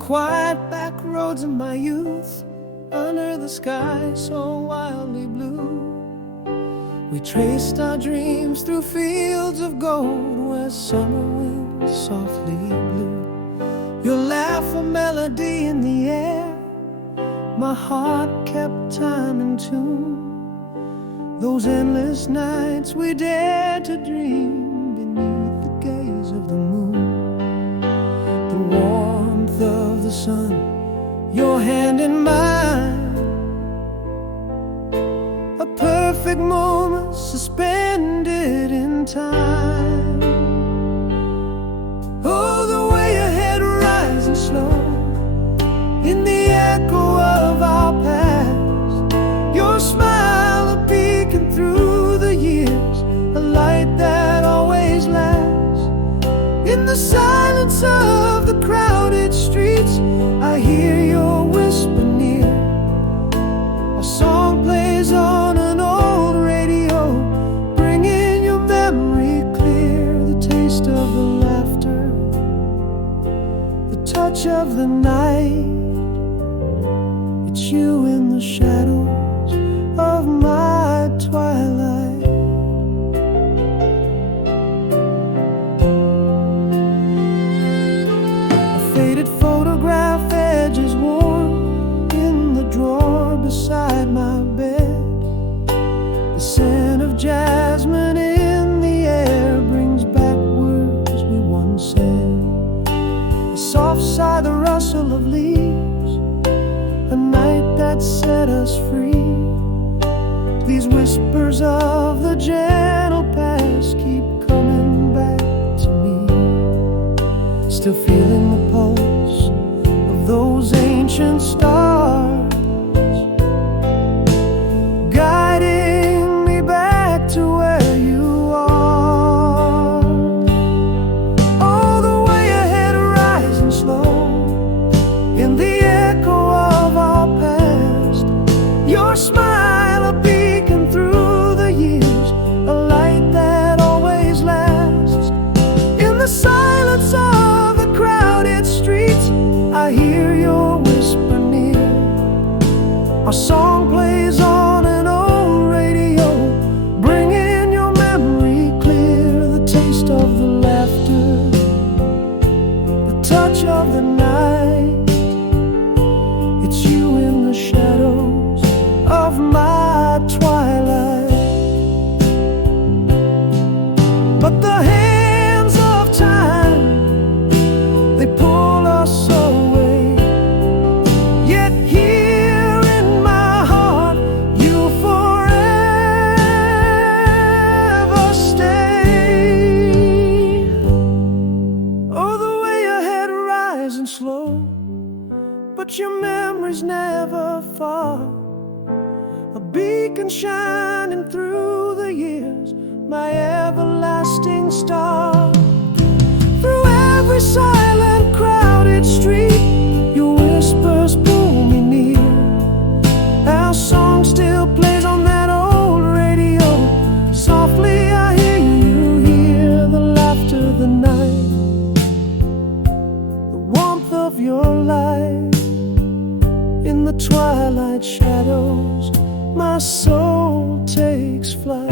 quiet back roads of my youth, under the sky so wildly blue, we traced our dreams through fields of gold where summer winds softly blew. Your laugh a melody in the air, my heart kept time in tune. Those endless nights we dared to dream beneath the gaze of the moon. The warmth of the sun, your hand in mine, a perfect moment suspended in time. Oh, the way your head rising slow in the echo of our past, your smile a peeking through the years, a light that always lasts. In the silence of the crowded streets, I hear your whisper near. A song plays on an old radio, bringing your memory clear. The taste of the laughter, the touch of the night, it's you in the shadows of my twilight. A faded photograph, edges worn, in the drawer beside my bed. The scent of jasmine in the air brings back words we once said. The soft sigh, the rustle of leaves, a night that set us free. These whispers of the gentle past keep coming back to me. Still feeling the pulse of those ancient stars, guiding me back to where you are. Oh, the way your head rising slow in the echo of our past, your smile a beacon through the years, a light that always lasts. In the silence of the crowded streets, I hear your whisper near. Our song plays on an old radio, bringing your memory clear. The taste of the laughter, the touch of the night, it's you in the shadows of my twilight. But the hands of time, they pull us away. Yet here in my heart, you'll forever stay. Oh, the way your head rising slow, but your memory's never far. A beacon shining through the years, my everlasting star. Through every silent, crowded street, your whispers pull me near. Our song still plays on that old radio. Softly I hear you hear the laughter, the night, the warmth of your light. In the twilight shadows, my soul takes flight.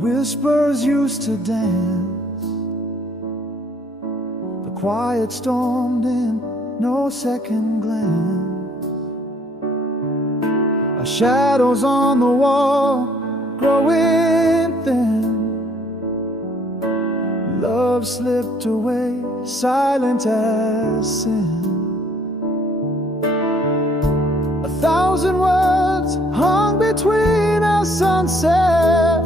Whispers used to dance, the quiet stormed in, no second glance. Our shadows on the wall growing thin, love slipped away, silent as sin. 1,000 words hung hung between a sunset.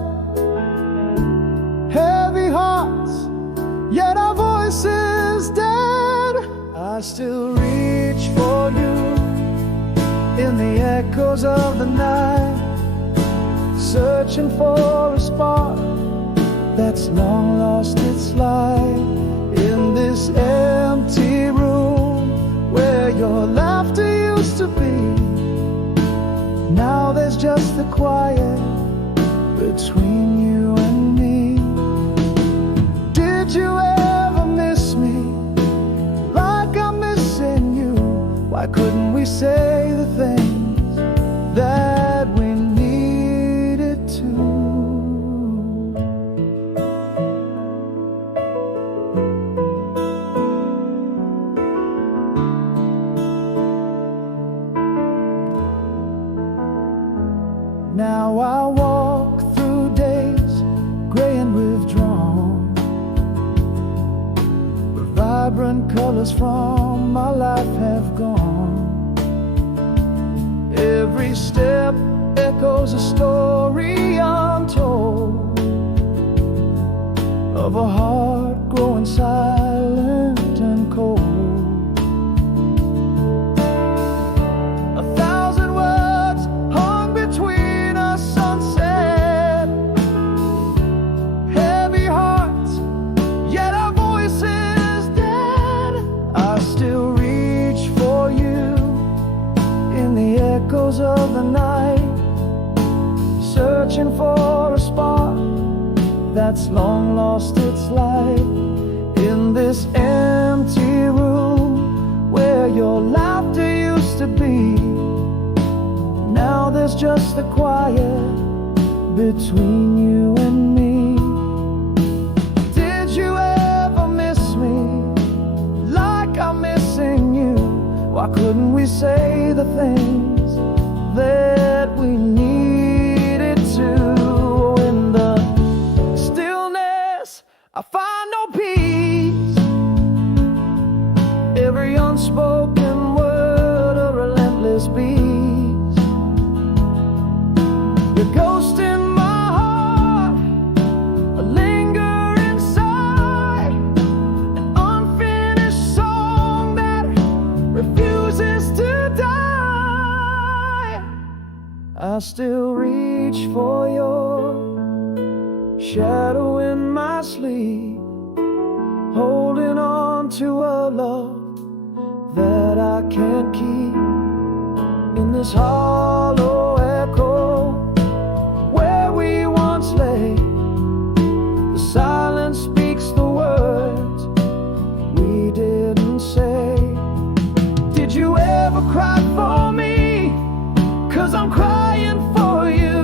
Heavy hearts, yet our voices dead. I still reach for you in the echoes of the night, searching for a spark that's long lost its light. In this empty room where your laughter used to be, now there's just the quiet between you and me. Did you ever miss me like I'm missing you? Why couldn't we say the things that we needed to? Now I walk through days gray and withdrawn, where vibrant colors from my life have gone. Every step echoes a story untold of a heart growing silent and cold. Echoes of the night, searching for a spark that's long lost its light. In this empty room where your laughter used to be, now there's just the quiet between you and me. Did you ever miss me like I'm missing you? Why couldn't we say the things that we needed to? In the stillness I find no peace, every unspoken word a relentless beat. Your ghost in my heart, a linger inside, an unfinished song that refuses to die. I still reach for your shadow in my sleep, holding on to a love that I can't keep. In this hollow echo where we once lay, the silence speaks the words we didn't say. Did you ever cry for me? 'Cause I'm crying for you,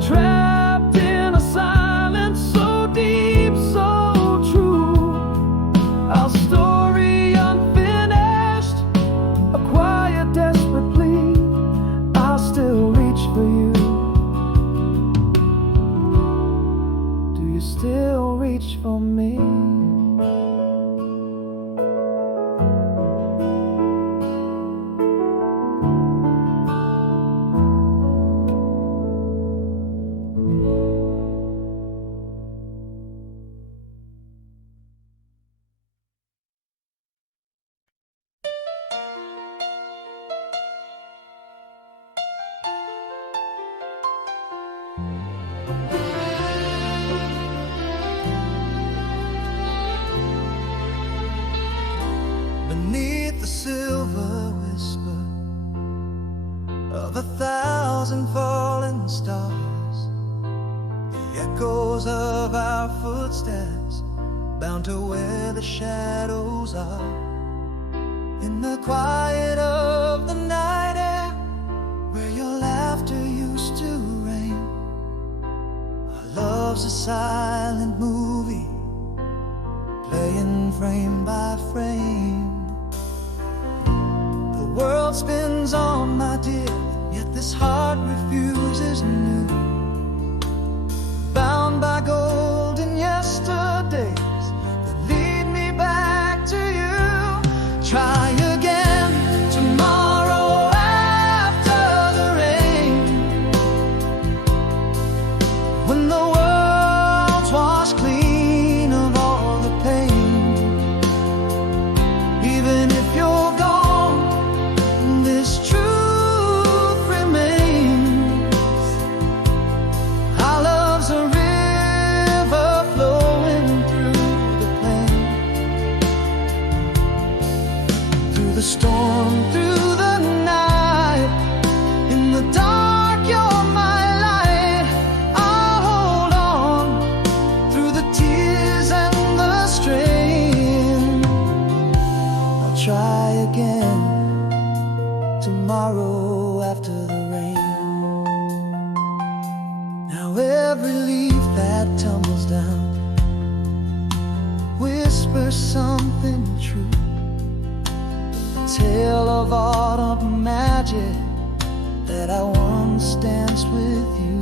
trapped in a silence so deep, so true. Our story unfinished, a quiet, desperate plea. I still reach for you. Do you still reach for me? Beneath the silver whisper of 1,000 falling stars, the echoes of our footsteps bound to where the shadows are. In the quiet of the night air, where your laughter used to reign, our love's a silent movie, playing frame by frame. The world spins on, my dear, yet this heart refuses anew. Bound by golden yesterdays that lead me back to you. Try again tomorrow after the rain. that tumbles down. Whisper something true, a tale of autumn magic that I once danced with you.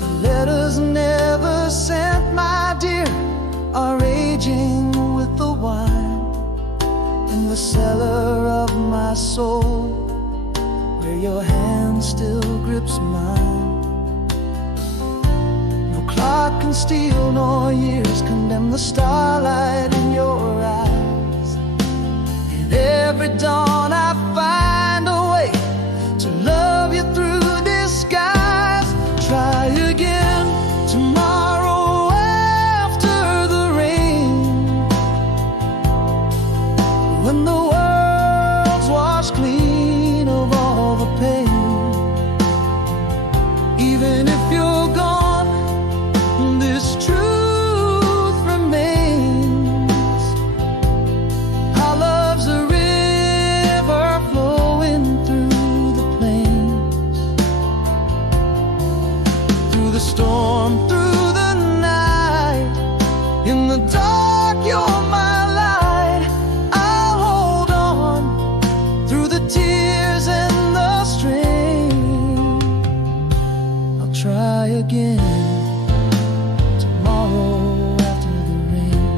The letters never sent, my dear, are aging with the wine in the cellar of my soul, where your hand still grips mine. No clock can steal, nor years condemn the starlight in your eyes. In every dawn I find a way to love you through disguise. Try again tomorrow after the rain, when the world's washed clean of all the pain. Even if you're gone, this truth remains. Our love's a river flowing through the plains, through the storm, through the night. In the dark, you're my light. I'll hold on through the tears and the strain. I'll try again tomorrow after the rain.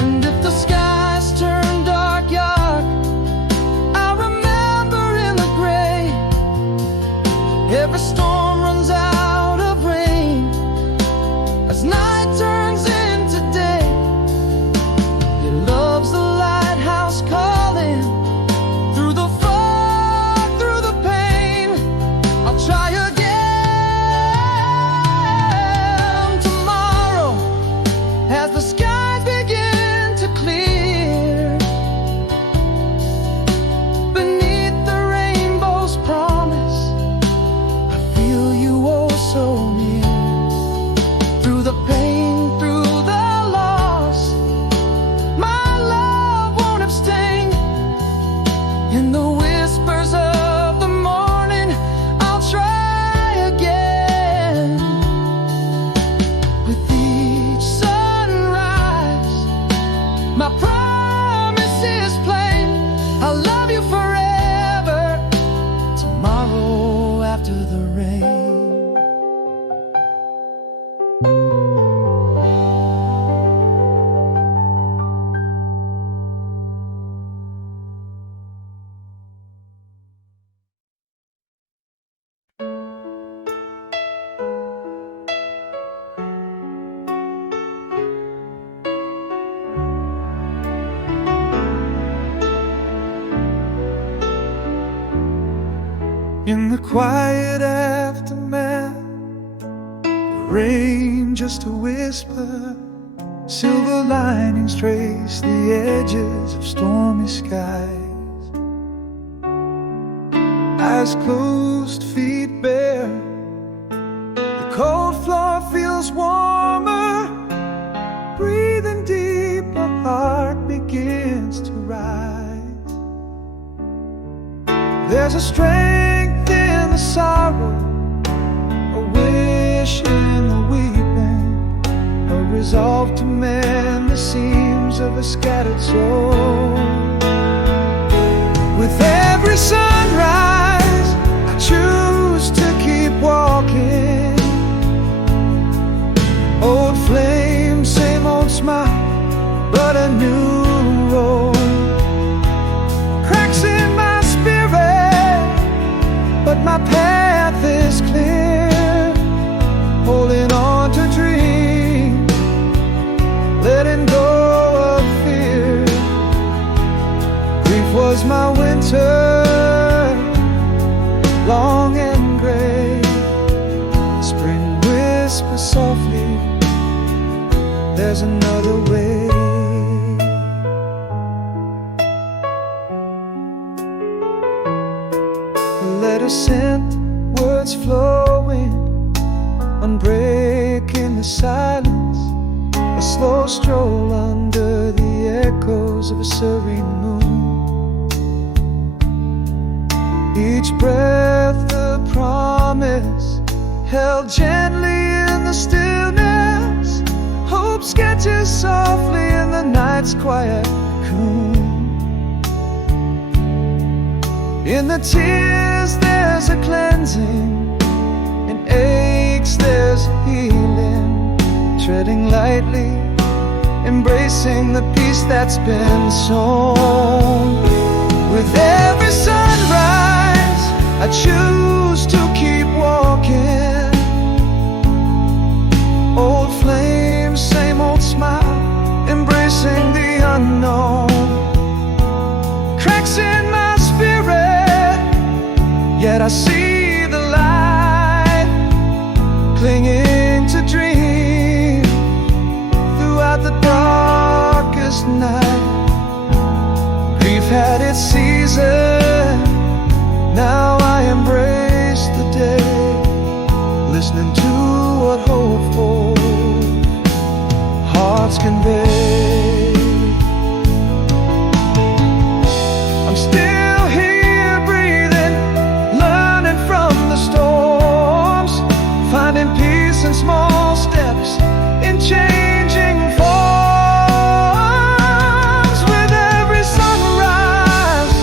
And if the skies turn dark, yard, I'll remember in the gray. Every storm runs out of rain as night turns into day. Your love's the lighthouse calling through the fog, through the pain. I'll try again tomorrow as the skies begin to clear. Beneath the rainbow's promise, I feel you oh so near. Through the pain, through the loss, my love won't abstain. In the whispers of the morning, I'll try again. With each sunrise, my promise is plain. I'll love you forever tomorrow after the rain. In the quiet aftermath, the rain just a whisper, silver linings trace the edges of stormy skies. Eyes closed, feet bare, the cold floor feels warmer. Breathing deep, my heart begins to rise. There's a strength in the sorrow, a wish in the weeping, a resolve to mend the seams of a scattered soul. With every sunrise, I choose to keep walking. Old flame, same old smile, but a new road. Cracks in my spirit, but my path is clear. Holding on to dreams, letting go of fear. Grief was my winter, long and gray. Spring whispers softly, there's another way. A letter sent, words flowing, unbreaking the silence. A slow stroll under the echoes of a serene moon. Each breath a promise, held gently in the stillness. Hope sketches softly in the night's quiet cocoon. In the tears there's a cleansing, in aches there's healing. Treading lightly, embracing the peace that's been sown. With every sunrise, I choose to keep walking. Old flames, same old smile, embracing the unknown. Cracks in my spirit, yet I see the light, clinging to dream throughout the darkest night. Grief had its season, now I embrace the day, listening to what hopeful hearts convey. I'm still here breathing, learning from the storms, finding peace in small steps, in changing forms. With every sunrise,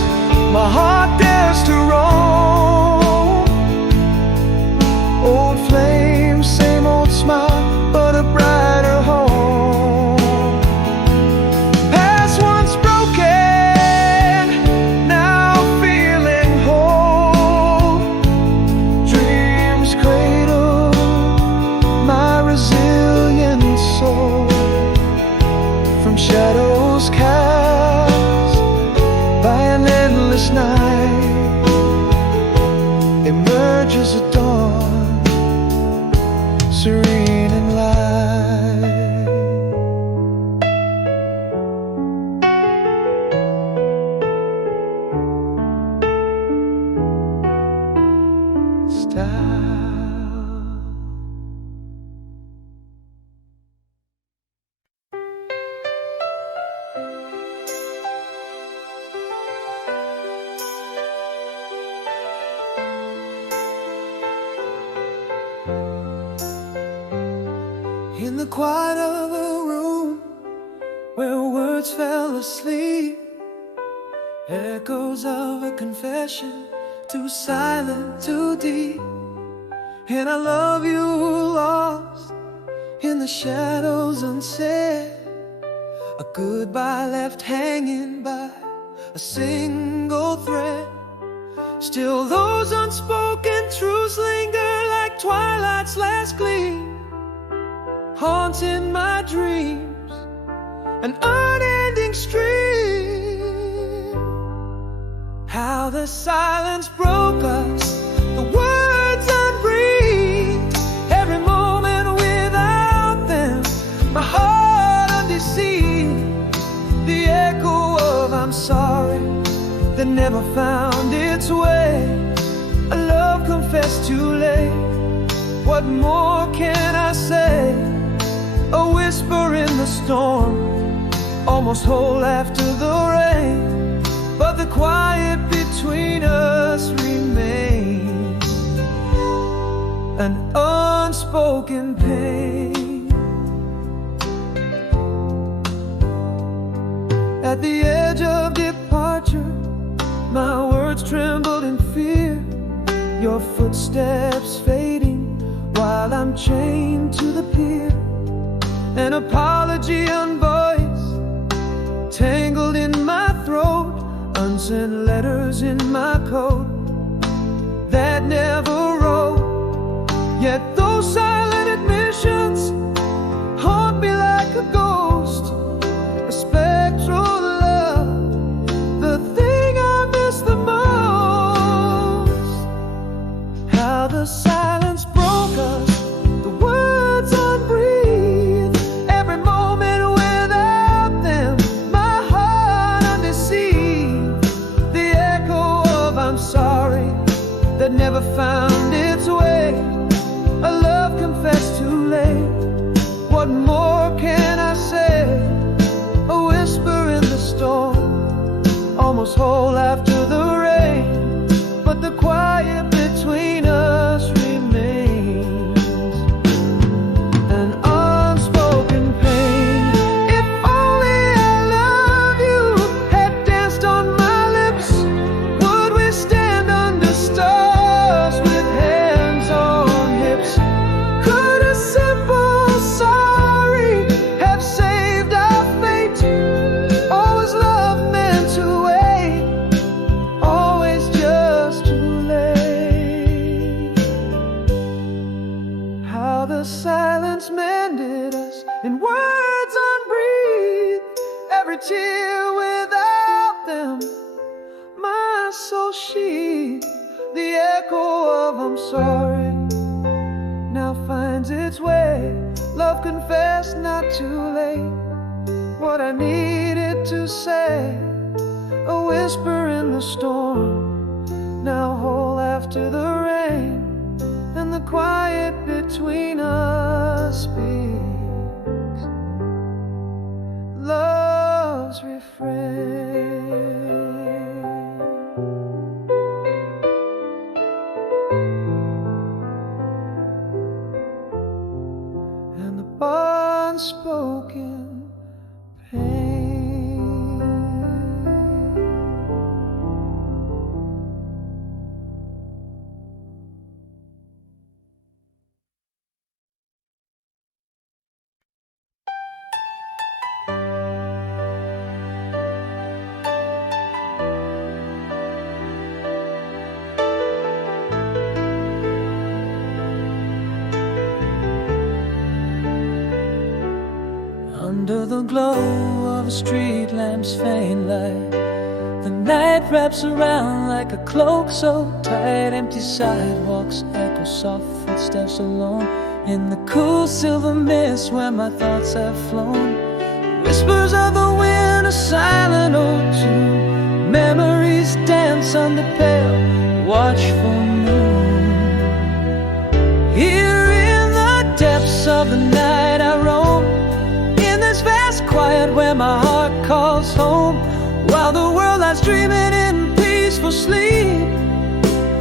my heart dares to roam. Old flames, same old smile, but a brighter home. Past once broken, now feeling whole. Dreams cradle my resilient soul. From shadows cast by an endless night, emerges a dawn, serene in light. Style. In the quiet of a room where words fell asleep, echoes of a confession, too silent, too deep. And I love you lost in the shadows unsaid, a goodbye left hanging by a single thread. Still those unspoken truths linger like twilight's last gleam, haunting my dreams, an unending stream. How the silence broke us, the words unbreathed, every moment without them, my heart undeceived. The echo of I'm sorry that never found its way, a love confessed too late. What more can I say? A whisper in the storm, almost whole after the rain, but the quiet between us remains, an unspoken pain. At the edge of departure, my words trembled in fear, your footsteps fading while I'm chained to the pier. An apology unvoiced, tangled in my throat, unsent letters in my coat that never wrote. Yet those silent admissions haunt me like a ghost, a spectral love, the thing I miss the most. How the silence broke us, the words unbreathed, every moment without them, my heart undeceived. The echo of I'm sorry that never found its way, a love confessed too late. What more can I say? A whisper in the storm, almost whole after the rain, but the quiet between us remains, echo of I'm sorry now finds its way. Love confessed not too late what I needed to say. A whisper in the storm, now whole after the rain, and the quiet between us speaks love's refrain. And the unspoken pain. Under the glow of a street lamp's faint light, the night wraps around like a cloak so tight. Empty sidewalks echo soft footsteps alone in the cool silver mist where my thoughts have flown. Whispers of the wind, a silent ode to memories dance under pale watchful moon. Here in the depths of the night I roam, vast quiet where my heart calls home, while the world lies dreaming in peaceful sleep.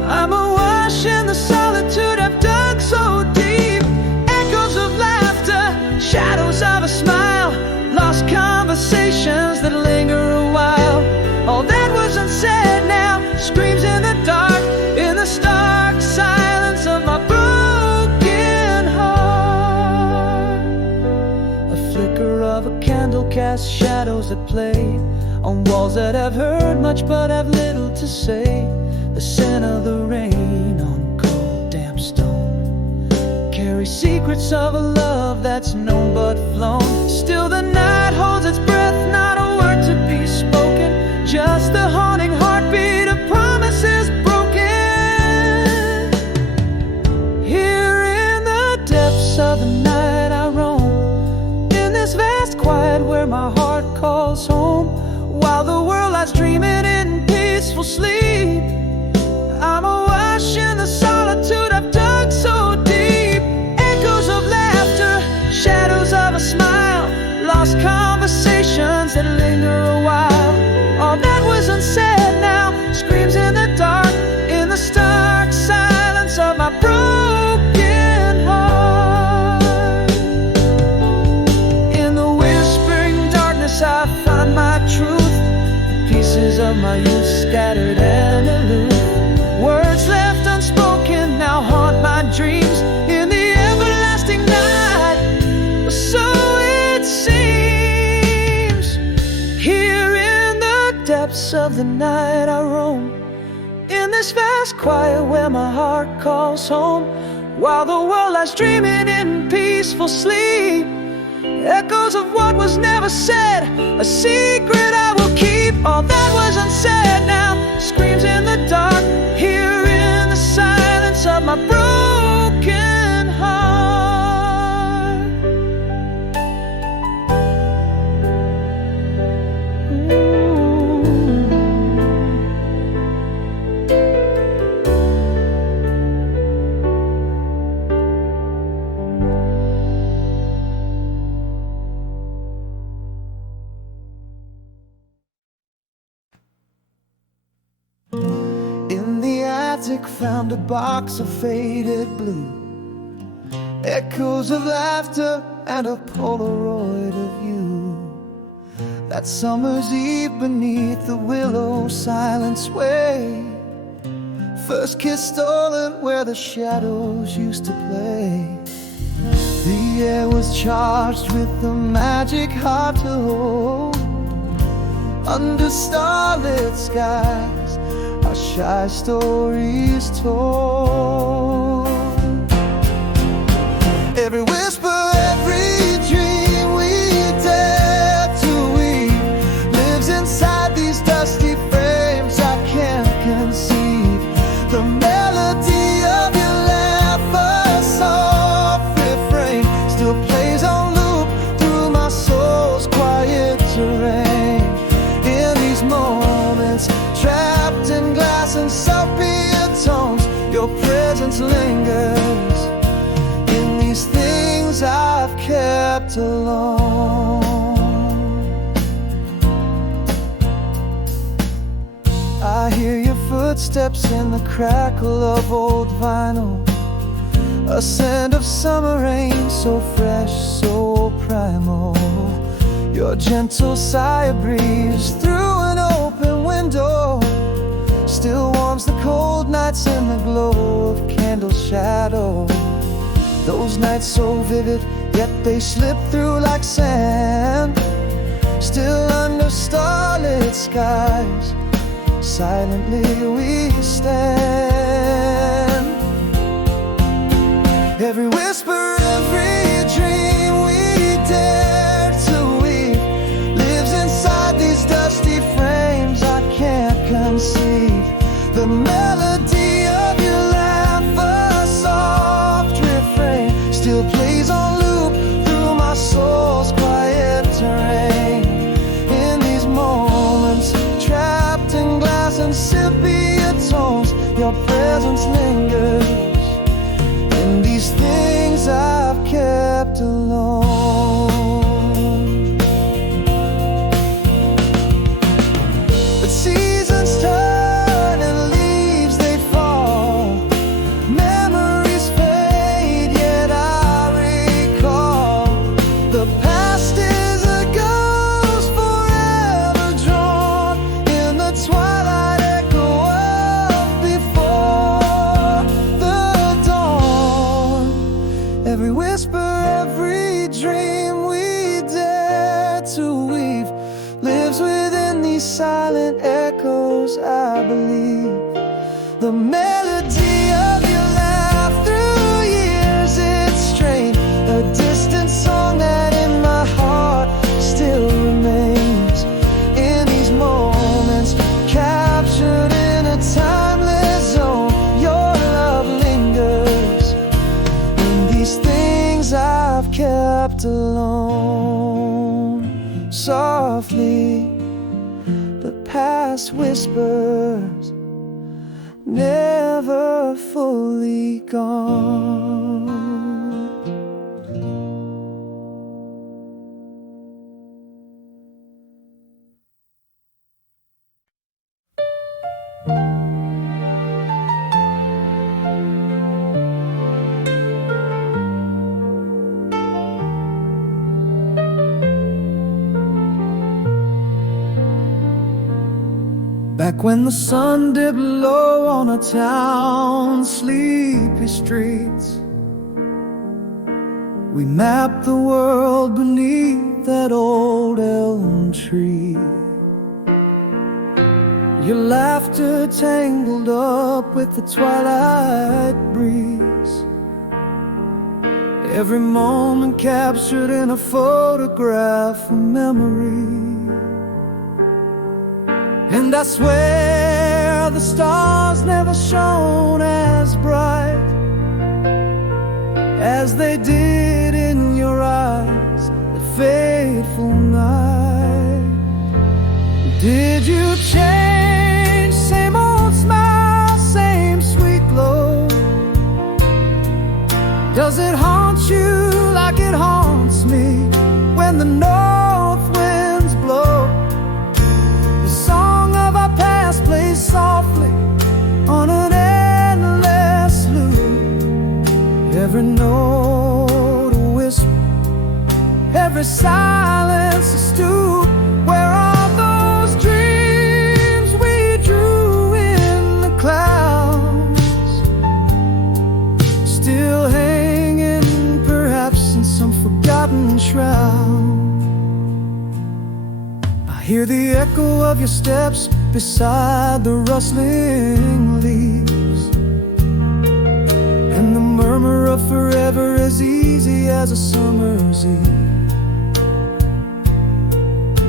I'm awash in the solitude I've dug so deep. Echoes of laughter, shadows of a smile, lost conversations that linger a while. All that was unsaid now screams in the dark, in the stark silence of my broken heart. A flicker of a candle casts shadows that play on walls that have heard much but have little to say. The scent of the rain on cold damp stone carries secrets of a love that's known but flown. Still the night holds its breath, not a word to be spoken, just the haunting heartbeat of promises broken. Here in the depths of the night I roam, in this vast quiet where my heart calls home, while the world lies dreaming in peaceful sleep. I'm awash in the solitude I've dug so deep. Echoes of laughter, shadows of a smile, lost conversations that linger a while. All that was unsaid now screams in the dark, in the stark silence of my broken heart. In the whispering darkness I find my truth, the pieces of my youth scattered and aloof. Words left unspoken now haunt my dreams in the everlasting night, so it seems. Here in the depths of the night I roam, in this vast quiet where my heart calls home, while the world lies dreaming in peaceful sleep. Echoes of what was never said, a secret I will keep. All that was unsaid now screams in the dark, here in the silence of my broken heart. Found a box of faded blue, echoes of laughter and a Polaroid of you. That summer's eve beneath the willow silent sway, first kiss stolen where the shadows used to play. The air was charged with the magic hard to hold, under starlit skies our shy stories told. Every whisper, every dream we dare to weave lives inside these dusty frames I can't conceive. The melody melody of your laugh, a soft refrain, still plays on loop through my soul's quiet terrain. In these moments, trapped in glass and sepia tones, your presence lingers in these things I've kept alone. I hear your footsteps in the crackle of old vinyl, a scent of summer rain, so fresh, so primal. Your gentle sigh of breeze through an open window still warms the cold nights in the glow of candle shadow. Those nights so vivid, yet they slip through like sand. Still under starlit skies, silently we stand. Every whisper, every dream we dare to weave lives inside these dusty frames I can't conceive. The melody of your laugh, a soft refrain, still plays on loop through my soul's quiet terrain. In these moments, trapped in glass and sepia tones, your presence lingers in these things I've kept alone. But seasons turn and leaves they fall, memories fade, yet I recall the past is a ghost forever drawn in the twilight echo of before the dawn. Every whisper, every dream we dare to weave lives within these silent echoes, I believe. The melody of your laugh through years it's strained, a distant song that in my heart still remains. In these moments, captured in a timeless zone, your love lingers in these things I've kept alone. Softly, the past whispers, never fully gone. Back when the sun dipped low on a town's sleepy streets, we mapped the world beneath that old elm tree. Your laughter tangled up with the twilight breeze, every moment captured in a photograph of memory. And I swear the stars never shone as bright as they did in your eyes that fateful night. Did you change? Same old smile, same sweet glow. Does it haunt you like it haunts me when the north winds blow? Past plays softly on an endless loop, every note a whisper, every silence a stoop. Where are those dreams we drew in the clouds, still hanging perhaps in some forgotten shroud? I hear the echo of your steps beside the rustling leaves, and the murmur of forever as easy as a summer's eve.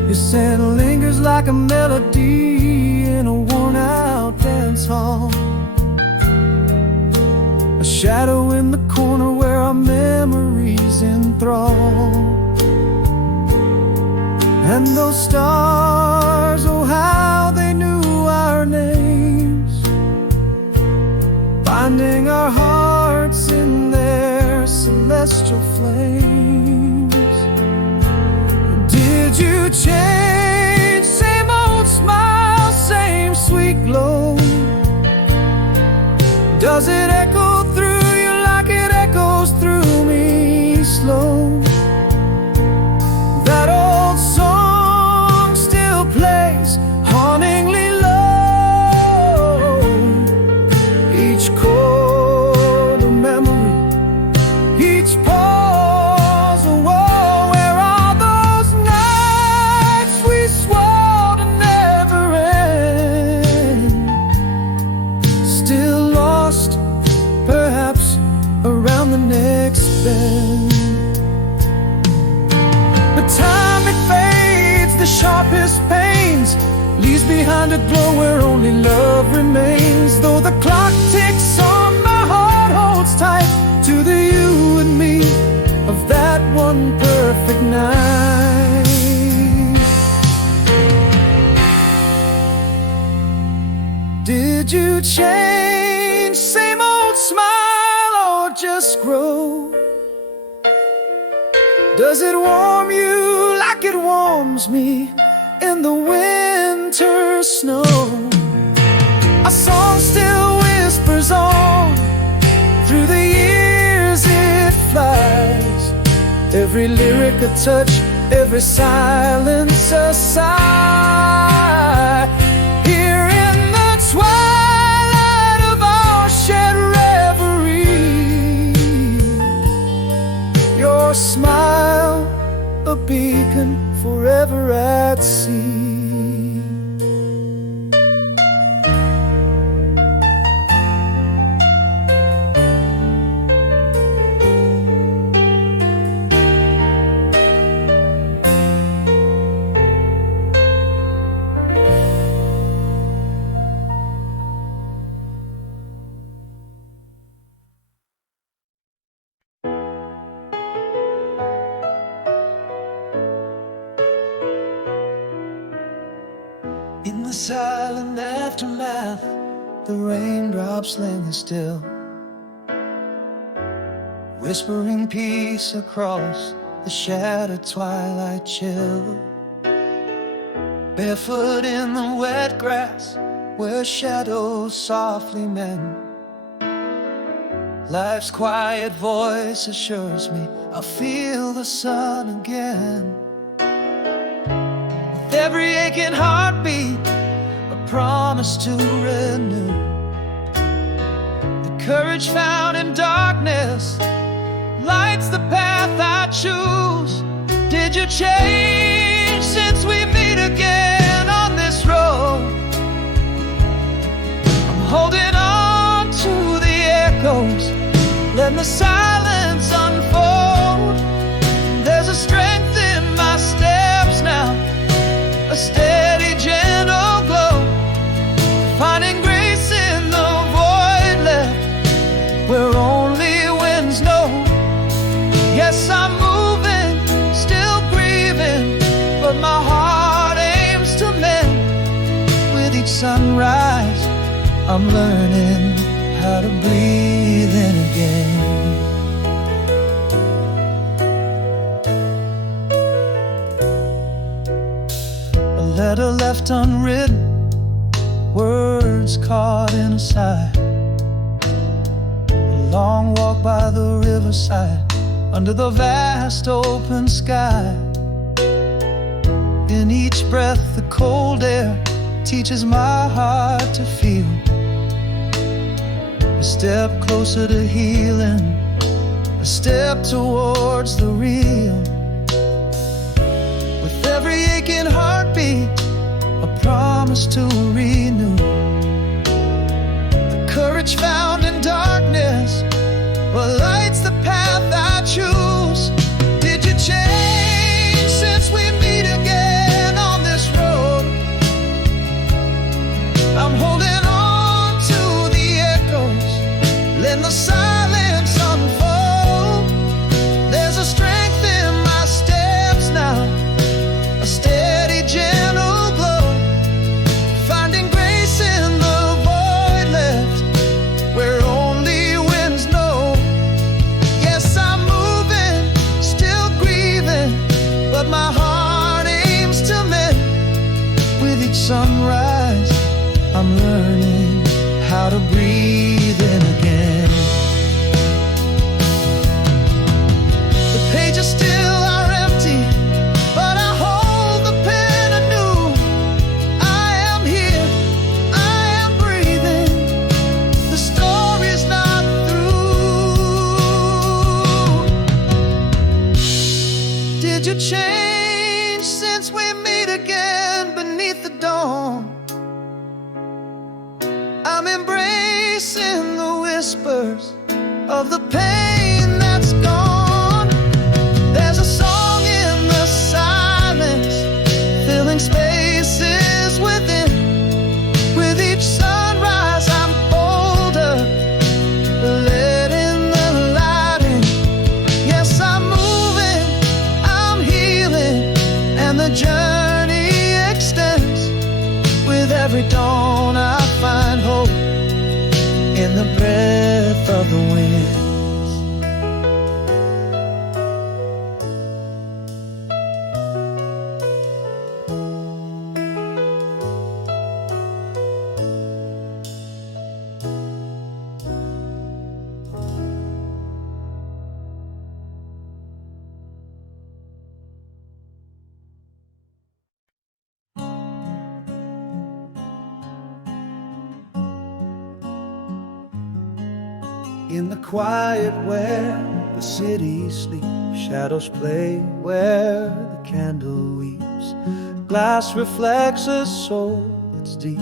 Your scent lingers like a melody in a worn-out dance hall, a shadow in the corner where our memories enthrall. And those stars, oh how they knew our names, binding our hearts in their celestial flames. Did you change? Same old smile, same sweet glow. Does it echo through you like it echoes through me slow? That old song still plays hauntingly low. Each chord a memory, each pause a woe. Where are those nights we swore to never end? Still lost, perhaps, around the next bend. But time, it fades, the sharpest pains, leaves behind a glow where only love remains. Though the clock ticks on, my heart holds tight to the you and me of that one perfect night. Did you change? Same old smile, or just grow? Does it warm you like it warms me in the winter snow? A song still whispers on, through the years it flies. Every lyric a touch, every silence a sigh. Here in the twilight of our shared reverie, your smile, a beacon forever at sea. In the silent aftermath, the raindrops linger still, whispering peace across the shattered twilight chill. Barefoot in the wet grass, where shadows softly mend, life's quiet voice assures me I'll feel the sun again. With every aching heartbeat, a promise to renew the courage found in darkness, lights the path I choose. Did you change since we meet again on this road? I'm holding on to the echoes, letting the silence unfold. There's a strength in my steps now, a steady, gentle glow, finding grace in the void left where only winds know. Yes, I'm moving, still grieving, but my heart aims to mend. With each sunrise, I'm learning how to breathe in again. A letter left unwritten, words caught in a sigh. A long walk by the riverside, under the vast open sky. In each breath, the cold air teaches my heart to feel a step closer to healing, a step towards the real. With every aching heartbeat, a promise to renew the courage found in darkness, what lights the path I choose. Did you change since we meet again on this road? I'm holding on to the echoes, letting the silence whispers of the pain that's gone. There's a song in the silence, filling spaces within. With each sunrise I'm bolder, letting the light in. Yes, I'm moving, I'm healing, and the journey extends. With every dawn I find hope in the breath of the wind. In the quiet where the city sleeps, shadows play where the candle weeps. Glass reflects a soul that's deep,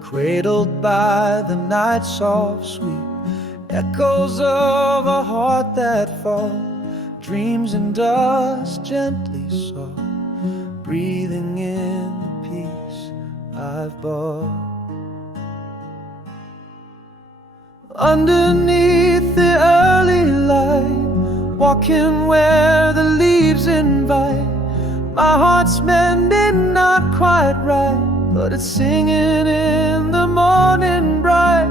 cradled by the night's soft sweep. Echoes of a heart that falls, dreams in dust gently soft, breathing in the peace I've bought. Underneath the early light, walking where the leaves invite. My heart's mending, not quite right, but it's singing in the morning bright.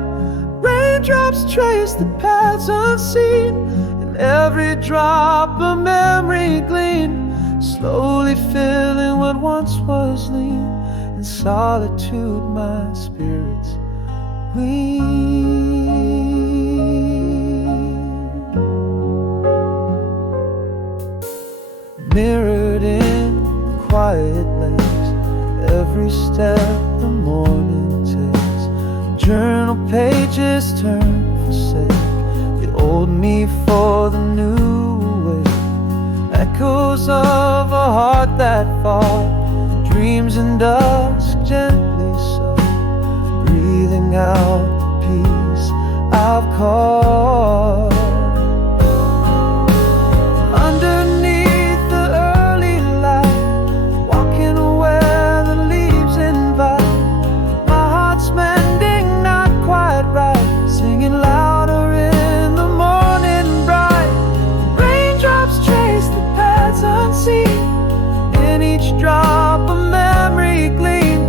Raindrops trace the paths unseen, and every drop a memory gleam, slowly filling what once was lean. In solitude my spirits weep. Mirrored in the quiet lakes, every step the morning takes. Journal pages turn for sake, the old me for the new way. Echoes of a heart that falls, dreams in dusk gently sow, breathing out the peace I've caught. Drop a memory gleam,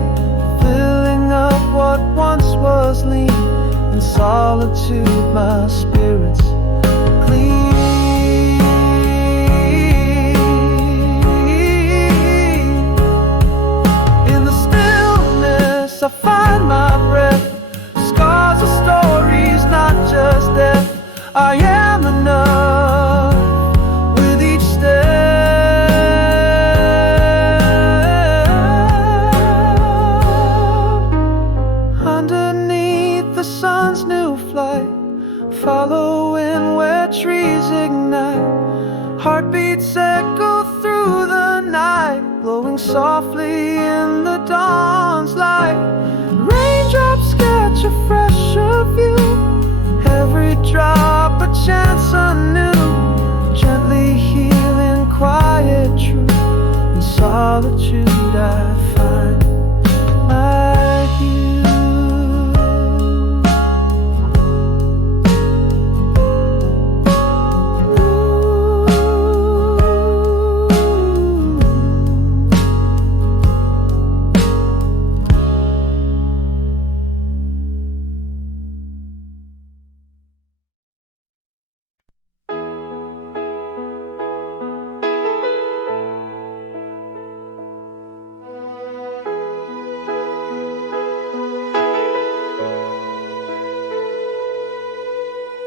filling up what once was lean. In solitude my spirits clean. In the stillness I find my breath, scars of stories, not just death. I am enough with each step. Following where trees ignite, heartbeats echo through the night, glowing softly in the dawn's light. Raindrops catch a fresher view, every drop a chance anew, gently healing quiet truth. In solitude I find my hue.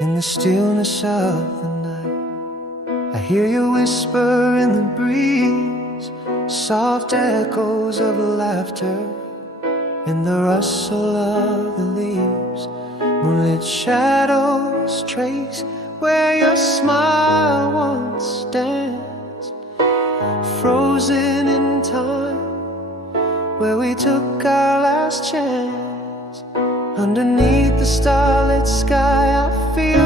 In the stillness of the night, I hear you whisper in the breeze, soft echoes of laughter in the rustle of the leaves. Moonlit shadows trace where your smile once danced, frozen in time, where we took our last chance. Underneath the starlit sky I feel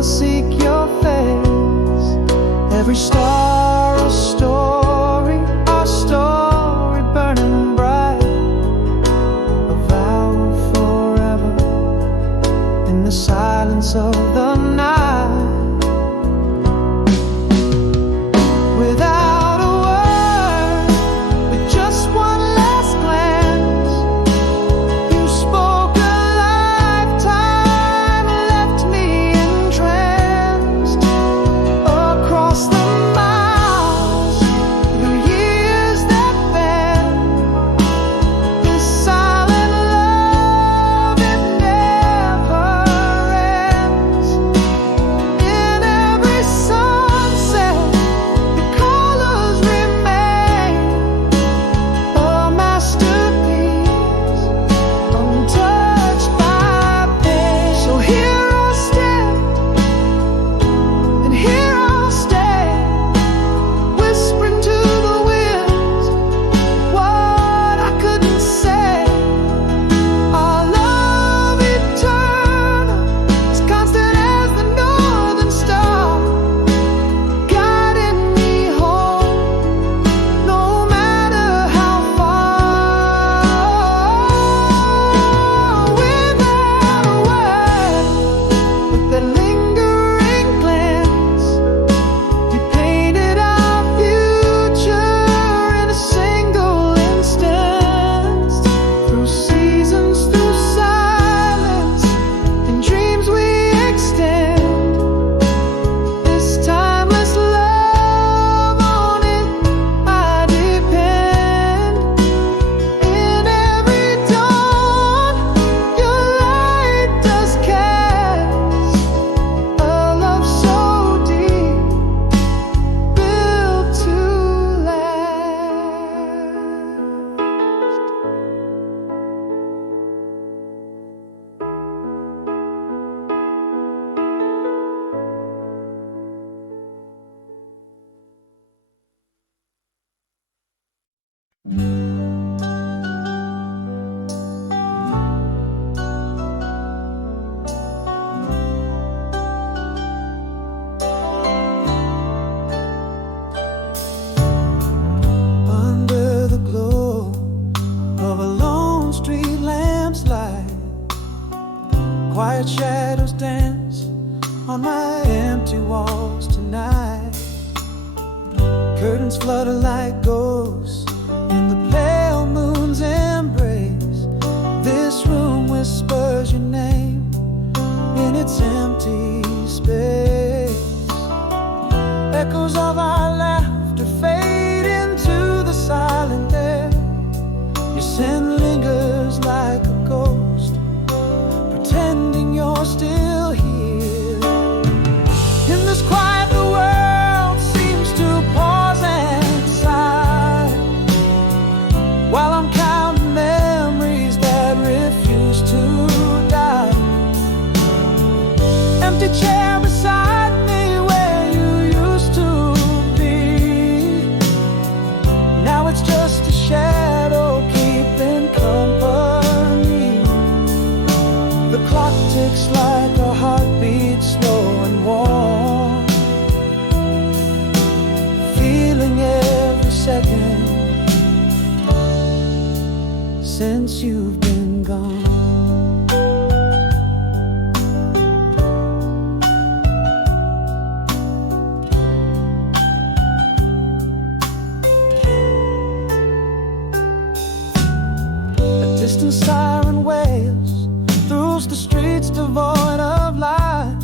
will seek your face. Every star a story, our story burning bright. A vow forever in the silence of the night. Without a word, with just one last glance, you spoke a lifetime, left me entranced. Across the miles, the years that bend, this silent love, it never ends. In every sunset, the colors remain, a masterpiece, untouched by pain. So here I stand, and here I'll stay, whispering to the winds what I couldn't say. Our love eternal, as constant as the northern star, guiding me home, no matter how far. Without a word, with that lingering glance, you painted our future in a single instance. Through seasons, through silence, in dreams we extend. This timeless love, on it I depend. In every dawn, your light does cast a love so deep, built to last. Under the glow of a lone street lamp's light, quiet shadows dance on my empty walls tonight. Curtains flutter like ghosts in the pale moon's embrace. This room whispers your name in its empty space. Echoes of our laughter fade into the silent air. Your scent lingers like a ghost, pretending you're still here. In this quiet, the world seems to pause and sigh, while I'm counting memories that refuse to die. Empty chair beside me where you used to be. Now it's just a shadow keeping company. The clock ticks like a heartbeat, slow and warm, feeling every second since you've been gone. A distant siren wails through the streets devoid of light.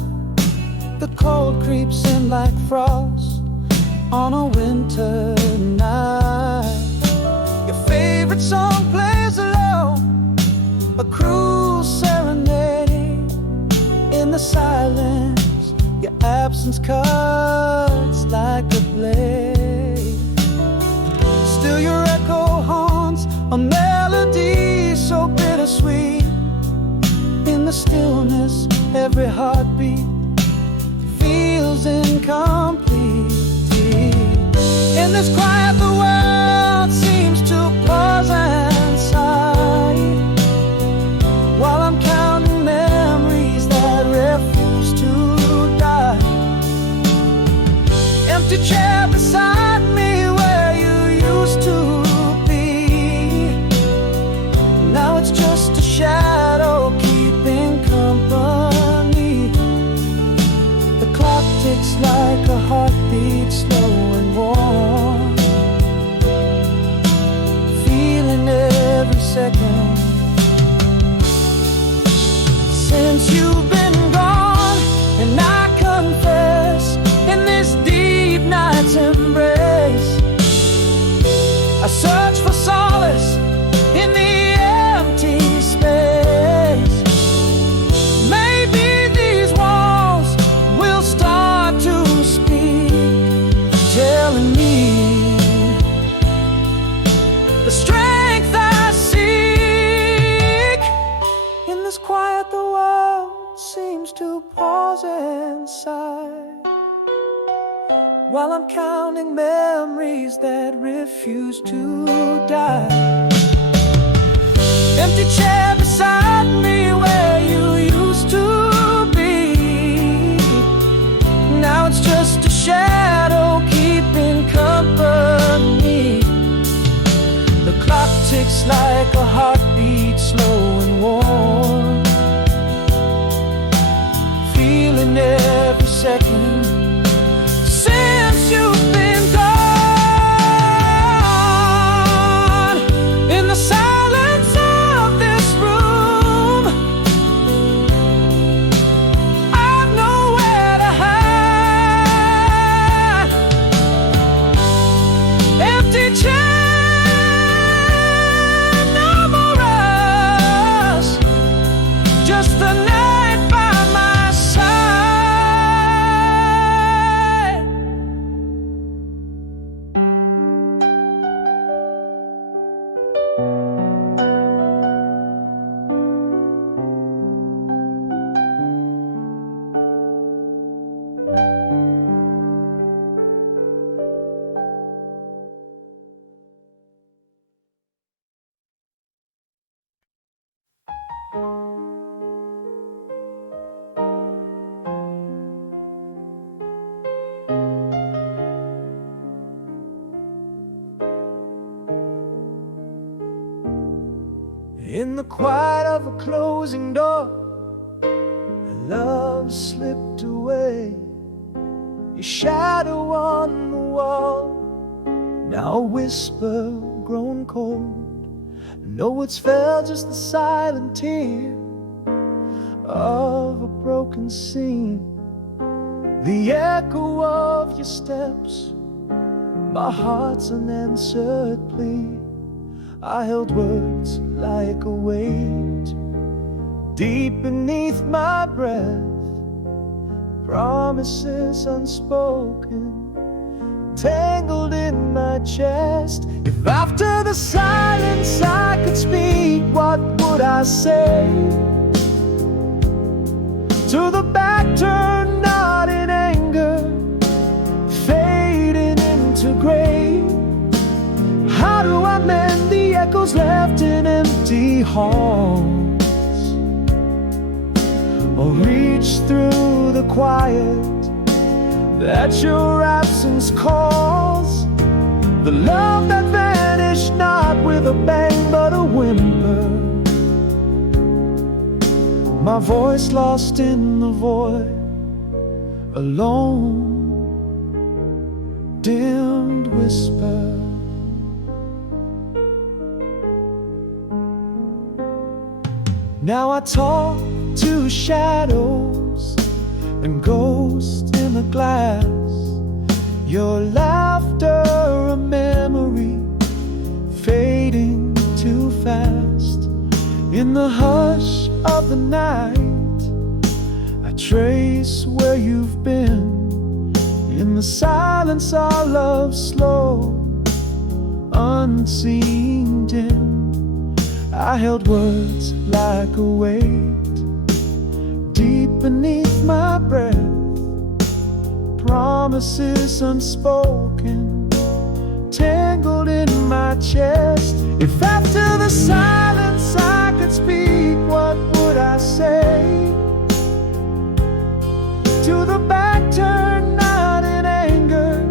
The cold creeps in like frost on a winter night. Your favorite song plays low, a cruel serenade. In the silence, your absence cuts like a blade. Still your echo haunts a melody so bittersweet. In the stillness, every heartbeat feels incomplete. In this quiet, the world seems to pause and sigh, while I'm counting memories that refuse to die. heartbeat slow and warm, feeling every second. Since you've been gone, and I confess, in this deep night's embrace, I search for solace in the empty space. Maybe these walls will start to speak, telling me the strength I seek. In this quiet, the world seems to pause and sigh, while I'm counting memories that refuse to die. Empty chair beside me where you used to be, now it's just a shadow keeping company. The clock ticks like a heartbeat, slow and warm, feeling every second. Since you've been gone, in the silence of this room, I've nowhere to hide. Empty chair, no more us, just the night by my side. In the quiet of a closing door, love slipped away. Your shadow on the wall, now a whisper grown cold. No words fell, just the silent tear of a broken scene. The echo of your steps, my heart's unanswered plea. I held words like a weight deep beneath my breath, promises unspoken tangled in my chest. If after the silence I could speak, what would I say? To the back turned, not in anger, fading into gray. How do I mend the echoes left in empty halls, or reach through the quiet that your absence calls? The love that vanished not with a bang but a whimper, my voice lost in the void, alone, dimmed whisper. Now I talk to shadows and ghosts in the glass, your laughter a memory fading too fast. In the hush of the night I trace where you've been. In the silence our love slow, unseen dim. I held words like a weight deep beneath my breath, promises unspoken tangled in my chest. If after the silence I could speak, what would I say? To the back turned, not in anger,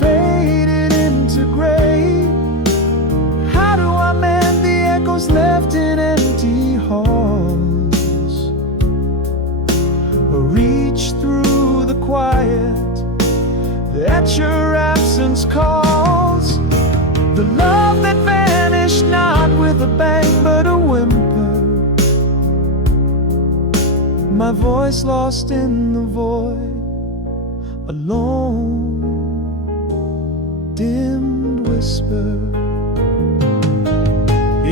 faded into gray. How do I mend the echoes left in empty halls, or reach through the quiet voice lost in the void, alone, dimmed whisper.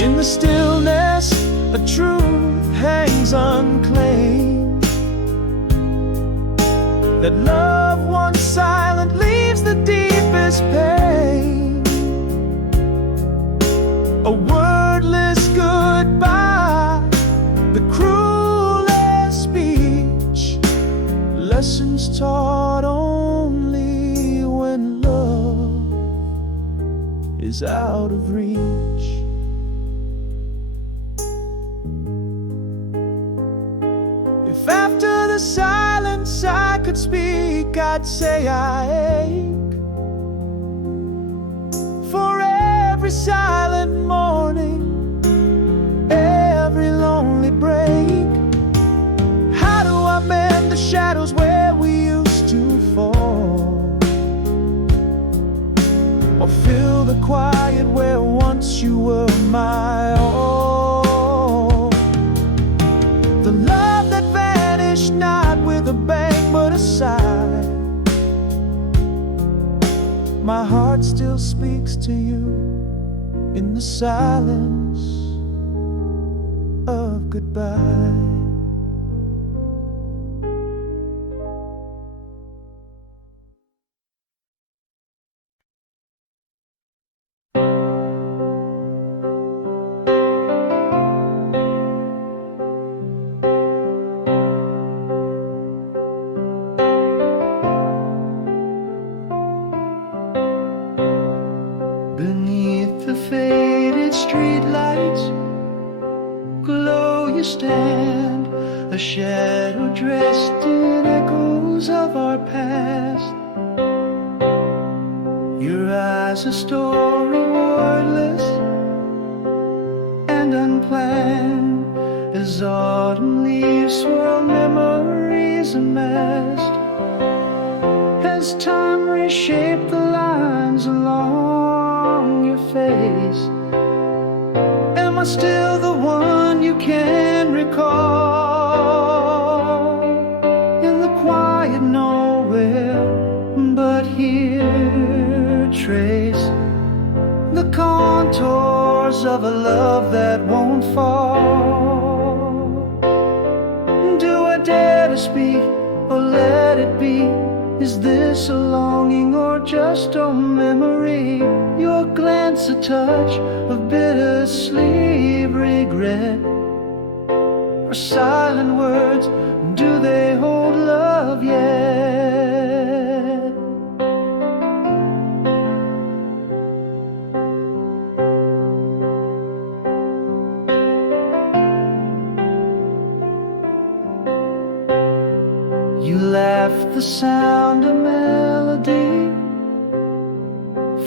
In the stillness, a truth hangs unclaimed, that love once silent leaves the deepest pain. A wordless goodbye, the cruelest speech, lessons taught only when love is out of reach. If after the silence I could speak, I'd say I ache for every silent morning, every lonely break. How do I mend the shadows where we used to fall, or fill the quiet where once you were my all? The love that vanished not with a bang but a sigh. My heart still speaks to you in the silence of goodbye. Beneath the faded streetlights, glow you stand, a shadow dressed in echoes of our past. Your eyes a story wordless and unplanned, as autumn leaves swirl memories amassed. Has time reshaped the lines along your face? Am I still the one you can recall? In the quiet nowhere, but here trace the contours of a love that won't fall. Do I dare to speak or let it be? Is this a longing or just a memory? Your glance a touch of bittersweet regret, or silent words, do they hold love yet? You left the sound of melody.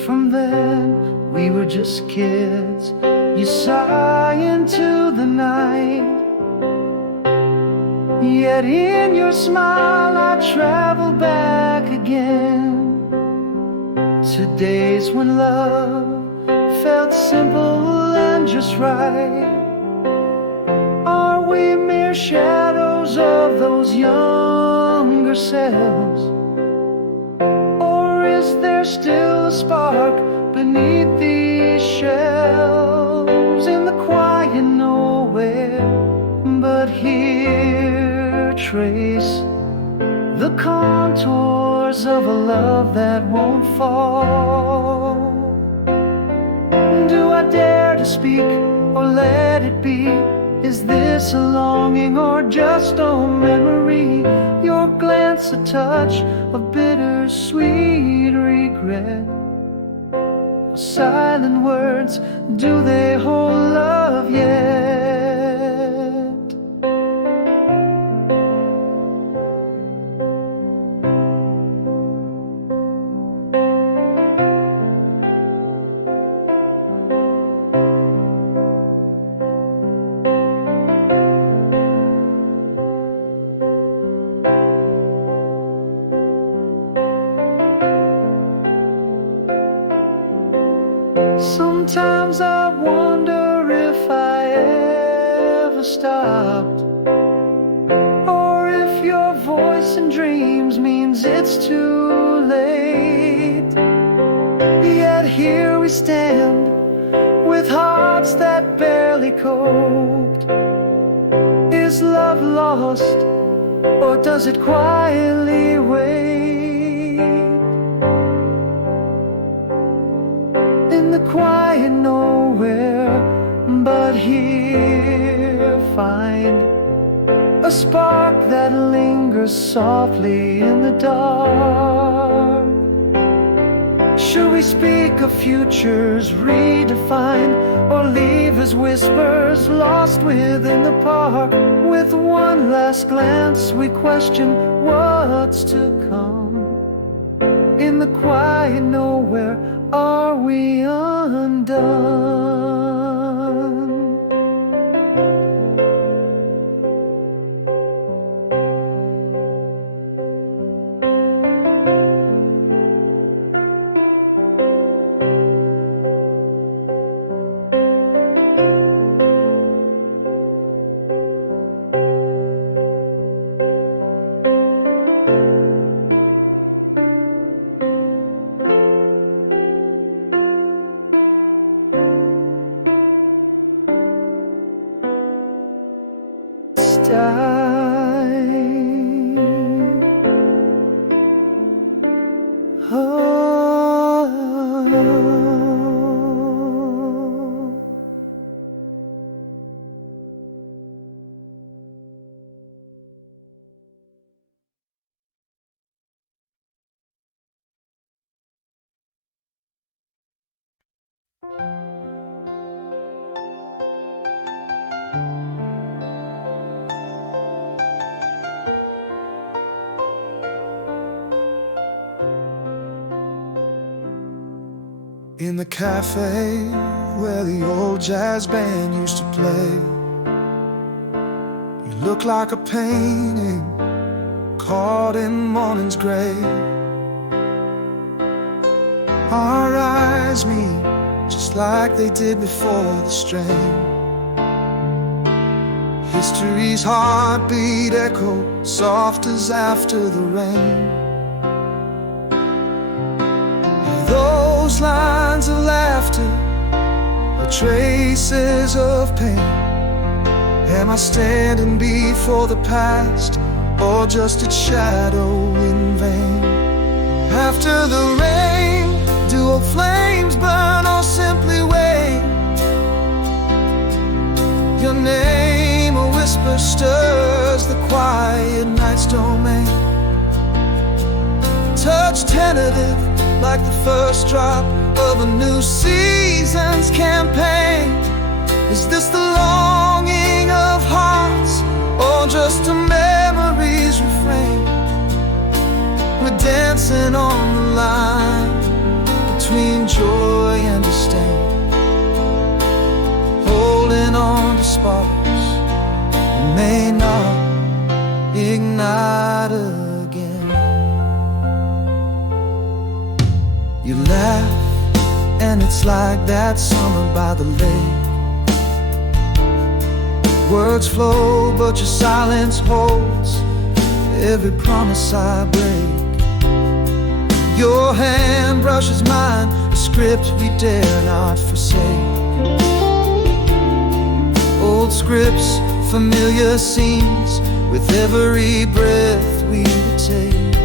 From then we were just kids. You sigh into the night, yet in your smile I travel back again to days when love felt simple and just right. Are we mere shadows of those younger selves, or is there still a spark beneath these shelves? In the quiet nowhere, but here trace the contours of a love that won't fall. Do I dare to speak or let it be? Is this a longing or just a memory? Your glance a touch of bittersweet regret, silent words, do they hold love yet? Sometimes I wonder if I ever stopped, or chasing dreams means it's too late. Yet here we stand with hearts that barely coped. Is love lost, or does it quietly wait? In the quiet nowhere but here, find a spark that lingers softly in the dark. Should we speak of futures redefined, or leave as whispers lost within the park? With one last glance we question what's to come. In the quiet nowhere, are we undone? In the cafe where the old jazz band used to play, you look like a painting caught in morning's gray. Our eyes meet just like they did before the strain. History's heartbeat echo soft as after the rain. Those lines of laughter are traces of pain. Am I standing before the past, or just its shadow in vain? After the rain, do old flames burn or simply wane? Your name, a whisper, stirs the quiet night's domain. Touch tentative, like the first drop of a new season's campaign. Is this the longing of hearts, or just a memory's refrain? We're dancing on the line between joy and disdain, holding on to sparks that may not ignite again. You laugh, and it's like that summer by the lake. Words flow, but your silence holds every promise I break. Your hand brushes mine, a script we dare not forsake. Old scripts, familiar scenes, with every breath we take.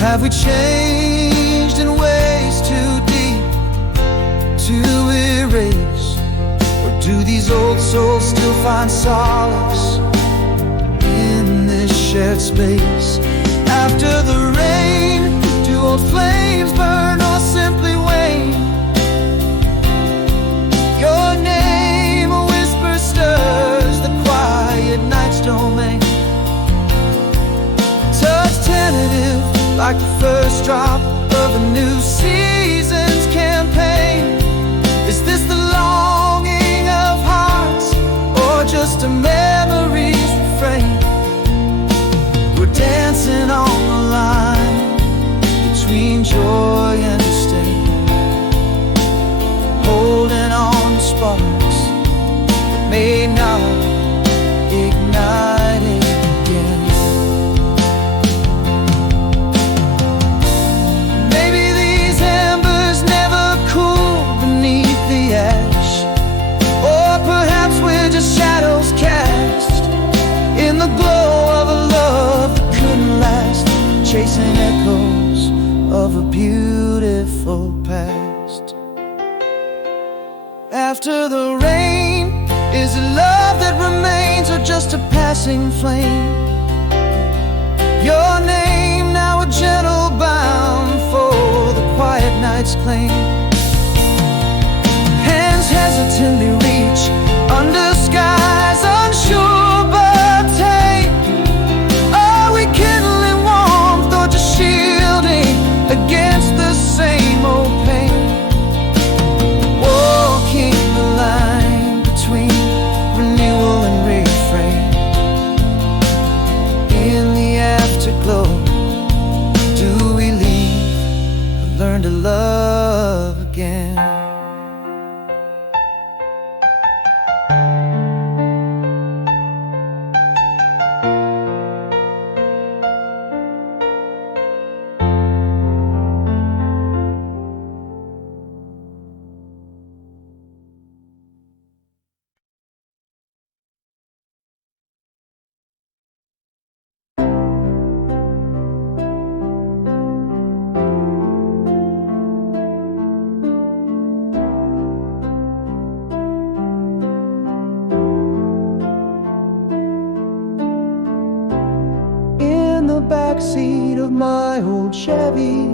Have we changed in ways too deep to erase? Or do these old souls still find solace in this shared space? After the rain, do old flames burn or simply wane? Your name, a whisper, stirs the quiet night's domain. Touch tentative, like the first drop of a new season's campaign. Is this the longing of hearts, or just a memory's refrain? We're dancing on the line between joy and disdain, holding on to sparks that may not ignite again. a beautiful past. After the rain, is it love that remains or just a passing flame? Your name now a gentle balm for the quiet night's claim. Hands hesitantly reach under skies unsure but tame. Are we kindling warmth or just shielding against the same old pain? Walking the line between renewal and refrain. In the afterglow, do we leave or learn to love again? Backseat of my old Chevy,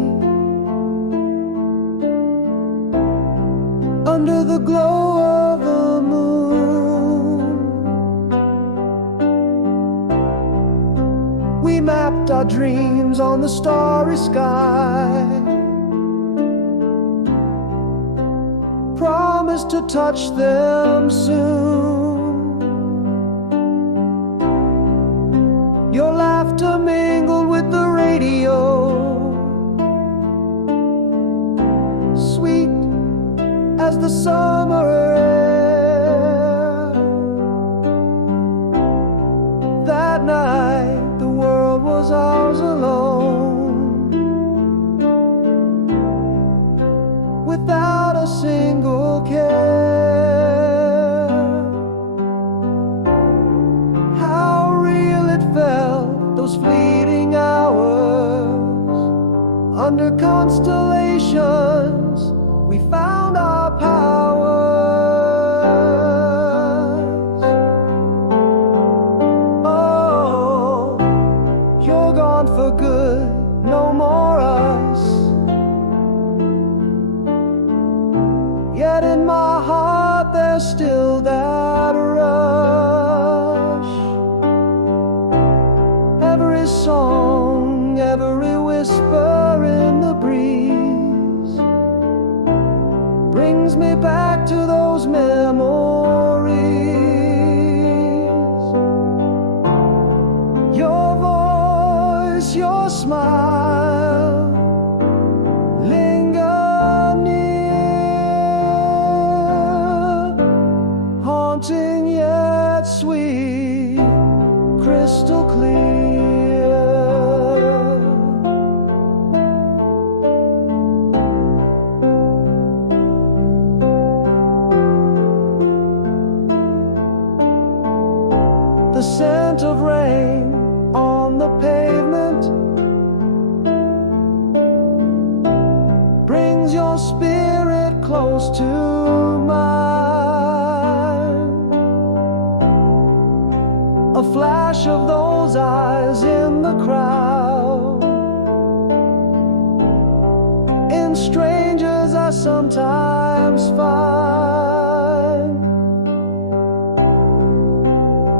under the glow of the moon, we mapped our dreams on the starry sky, promised to touch them soon. Your laughter mingled with the radio, sweet as the summer air. That night the world was ours alone, without a single care. Those fleeting hours under constellations, we found our powers. Oh, you're gone for good, no more us. Yet in my heart there's still that rush. Every song, every whisper in the breeze brings me back to those memories. Your voice, your smile linger near, haunting yet sweet, crystal clear. The scent of rain on the pavement brings your spirit close to mine. A flash of those eyes in the crowd. In strangers I sometimes find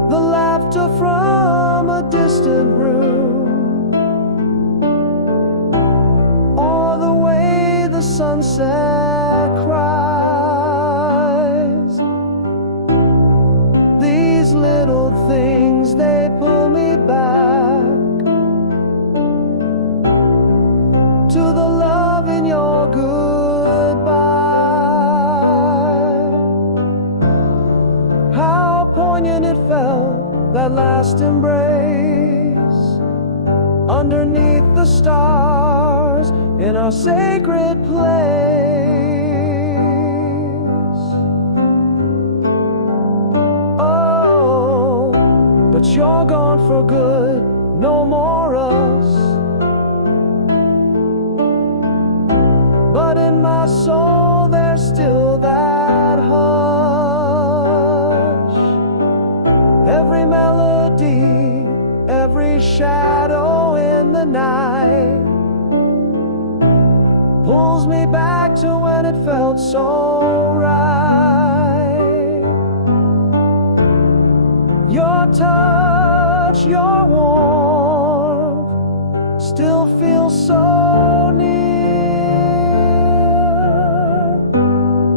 the laughter from a distant room, or the way the sunset cries. These little things, they pull me back to the love in your goodbye. How poignant it felt, that last embrace, underneath the stars in our sacred place. Oh, but you're gone for good, no more us. but in my soul there's still that hush. Every melody, every shadow in the night pulls me back to when it felt so right. Your touch, your warmth still feels so near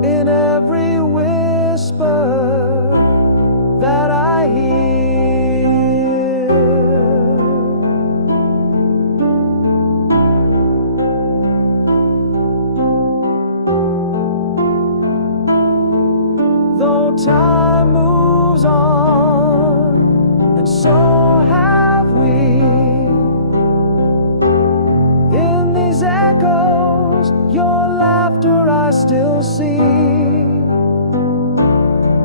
in every whisper that I hear. Though time moves on, and so have we, in these echoes, your laughter I still see.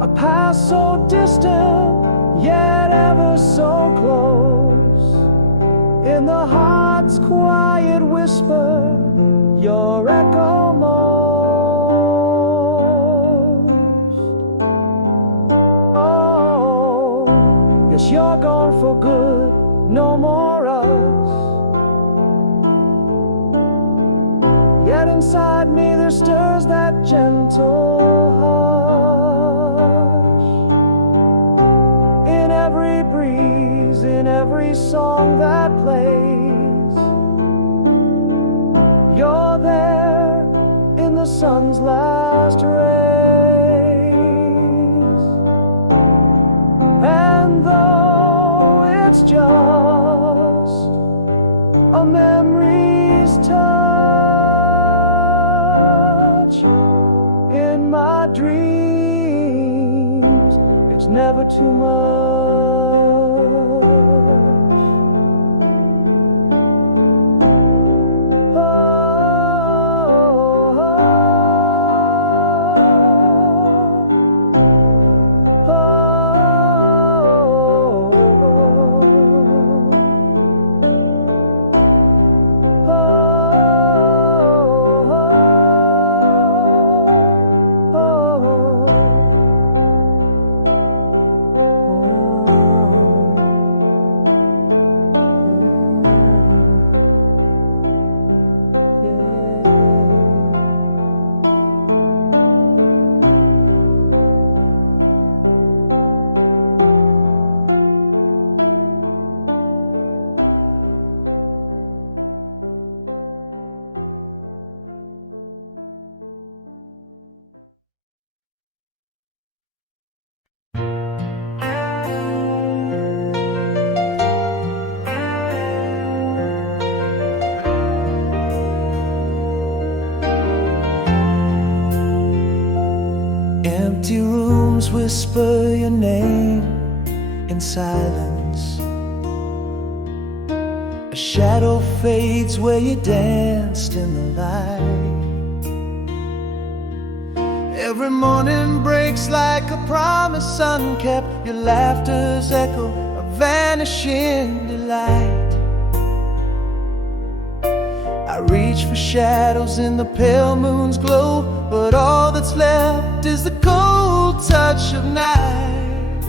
A past so distant, yet ever so close. In the heart's quiet whisper, your echo most. Oh, yes, you're gone for good, no more us. Yet inside me there stirs that gentle hush. In every breeze, in every song that plays, you're there in the sun's last rays. And though it's just a memory's touch, in my dreams it's never too much. Empty rooms whisper your name in silence. A shadow fades where you danced in the light. Every morning breaks like a promise unkept. Your laughter's echo, a vanishing delight. I reach for shadows in the pale moon's glow, but all that's left is the cold touch of night.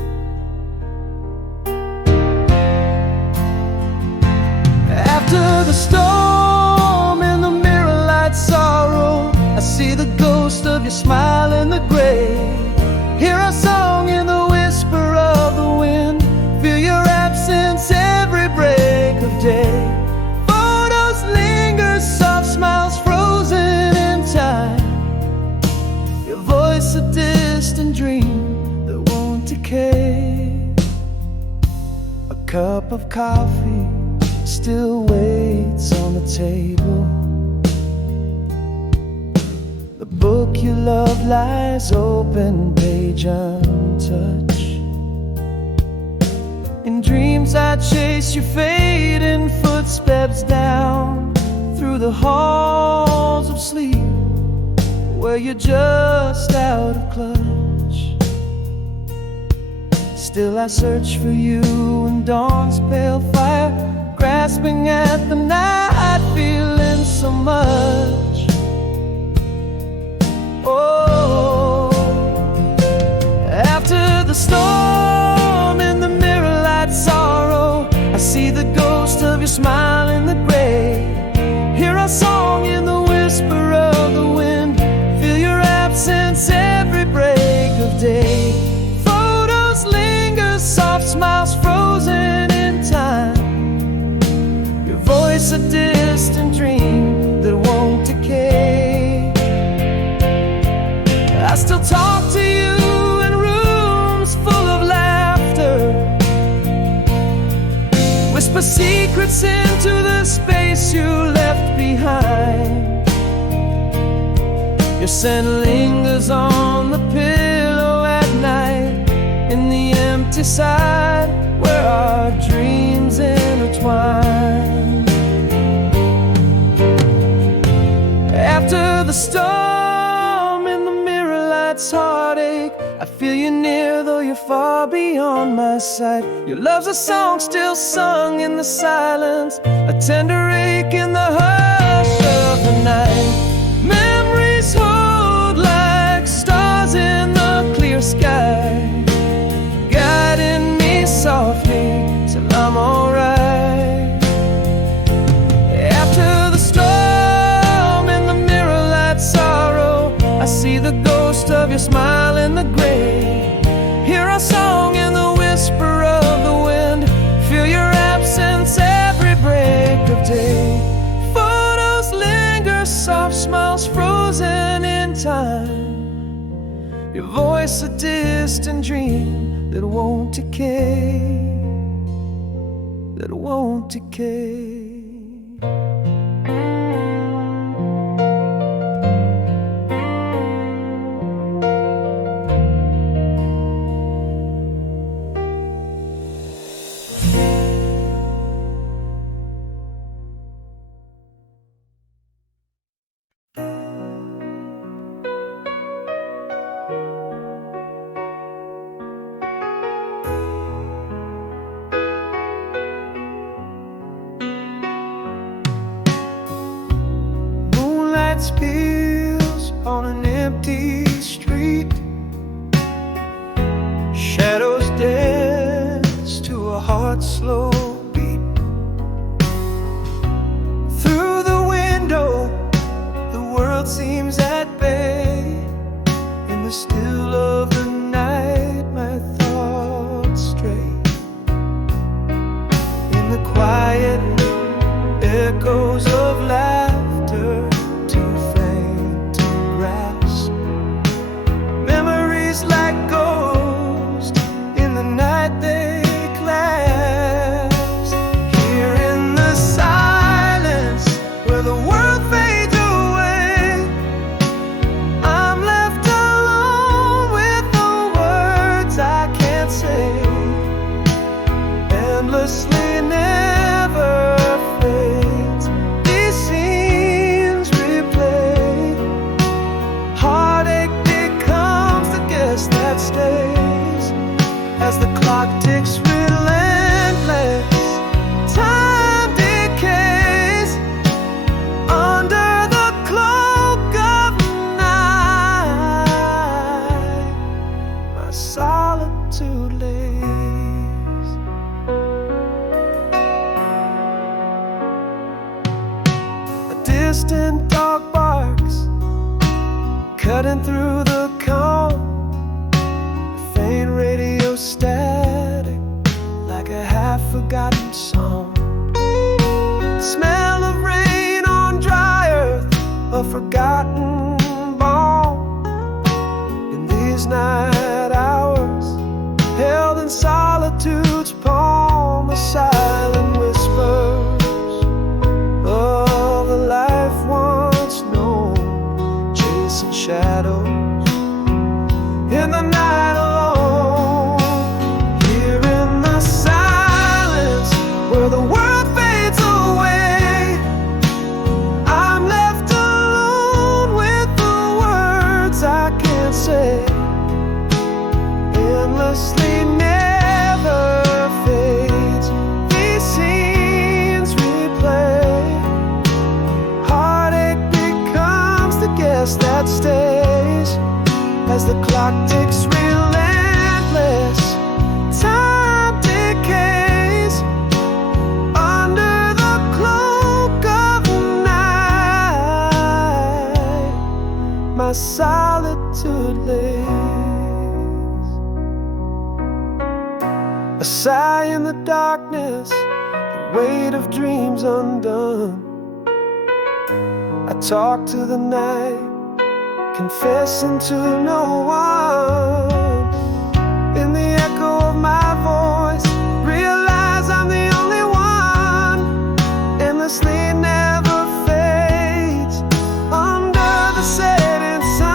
After the storm, in the mirror light sorrow, I see the ghost of your smile in the gray. Hear a song in the whisper of the wind, feel your absence every break of day. Photos linger, soft smiles frozen in time. Your voice a distant dream that won't decay. A cup of coffee still waits on the table. The book you love lies open, page untouched. In dreams I chase your fading footsteps down through the halls of sleep, where you're just out of clutch. Still I search for you in dawn's pale fire, grasping at the night, feeling so much. the storm, in the mirror light sorrow, I see the ghost of your smile in the gray. Hear our song in the whisper of the wind, feel your absence every break of day. Photos linger, soft smiles frozen in time, your voice a distant dream that won't decay. I still talk to you in rooms full of laughter, whisper secrets into the space you left behind. Your scent lingers on the pillow at night, in the empty side where our dreams intertwine. After the storm, in the mirror light's heartache, I feel you near though you're far beyond my sight. Your love's a song still sung in the silence, a tender ache in the hush of the night. Memories hold like stars in the clear sky, guiding me softly till I'm alright. After the storm, in the mirror light sorrow, I see the ghost of your smile in the gray. Hear our song in the whisper of the wind, feel your absence every break of day. Photos linger, soft smiles frozen in time, your voice a distant dream that won't decay, that won't decay. Spills on an empty street, shadows dance to a heart's slow beat. Through the window, the world seems at bay. In the still of the night, my thoughts stray. In the quiet echoes of laughter, like ghosts in the night they clasp. Here in the silence where the world fades away, I'm left alone with the words I can't say. Endlessly never fades, these scenes replay. Heartache that stays as the clock ticks relentless. Time decays under the cloak of night. My solitude lays. A distant dog barks, cutting through the calm. Radio static, like a half-forgotten song. Smell of rain on dry earth, a forgotten balm. In these night hours, held in solitude's palm, the silent whispers of a life once known, chasing shadows in the night alone. Here in the silence where the world fades away, I'm left alone with the words I can't say. Endlessly never fades, these scenes replay. Heartache becomes the guest that stays as the clock ticks relentless. a sigh in the darkness, the weight of dreams undone. I talk to the night, confessing to no one. In the echo of my voice, realize I'm the only one. Endlessly never fades under the setting sun.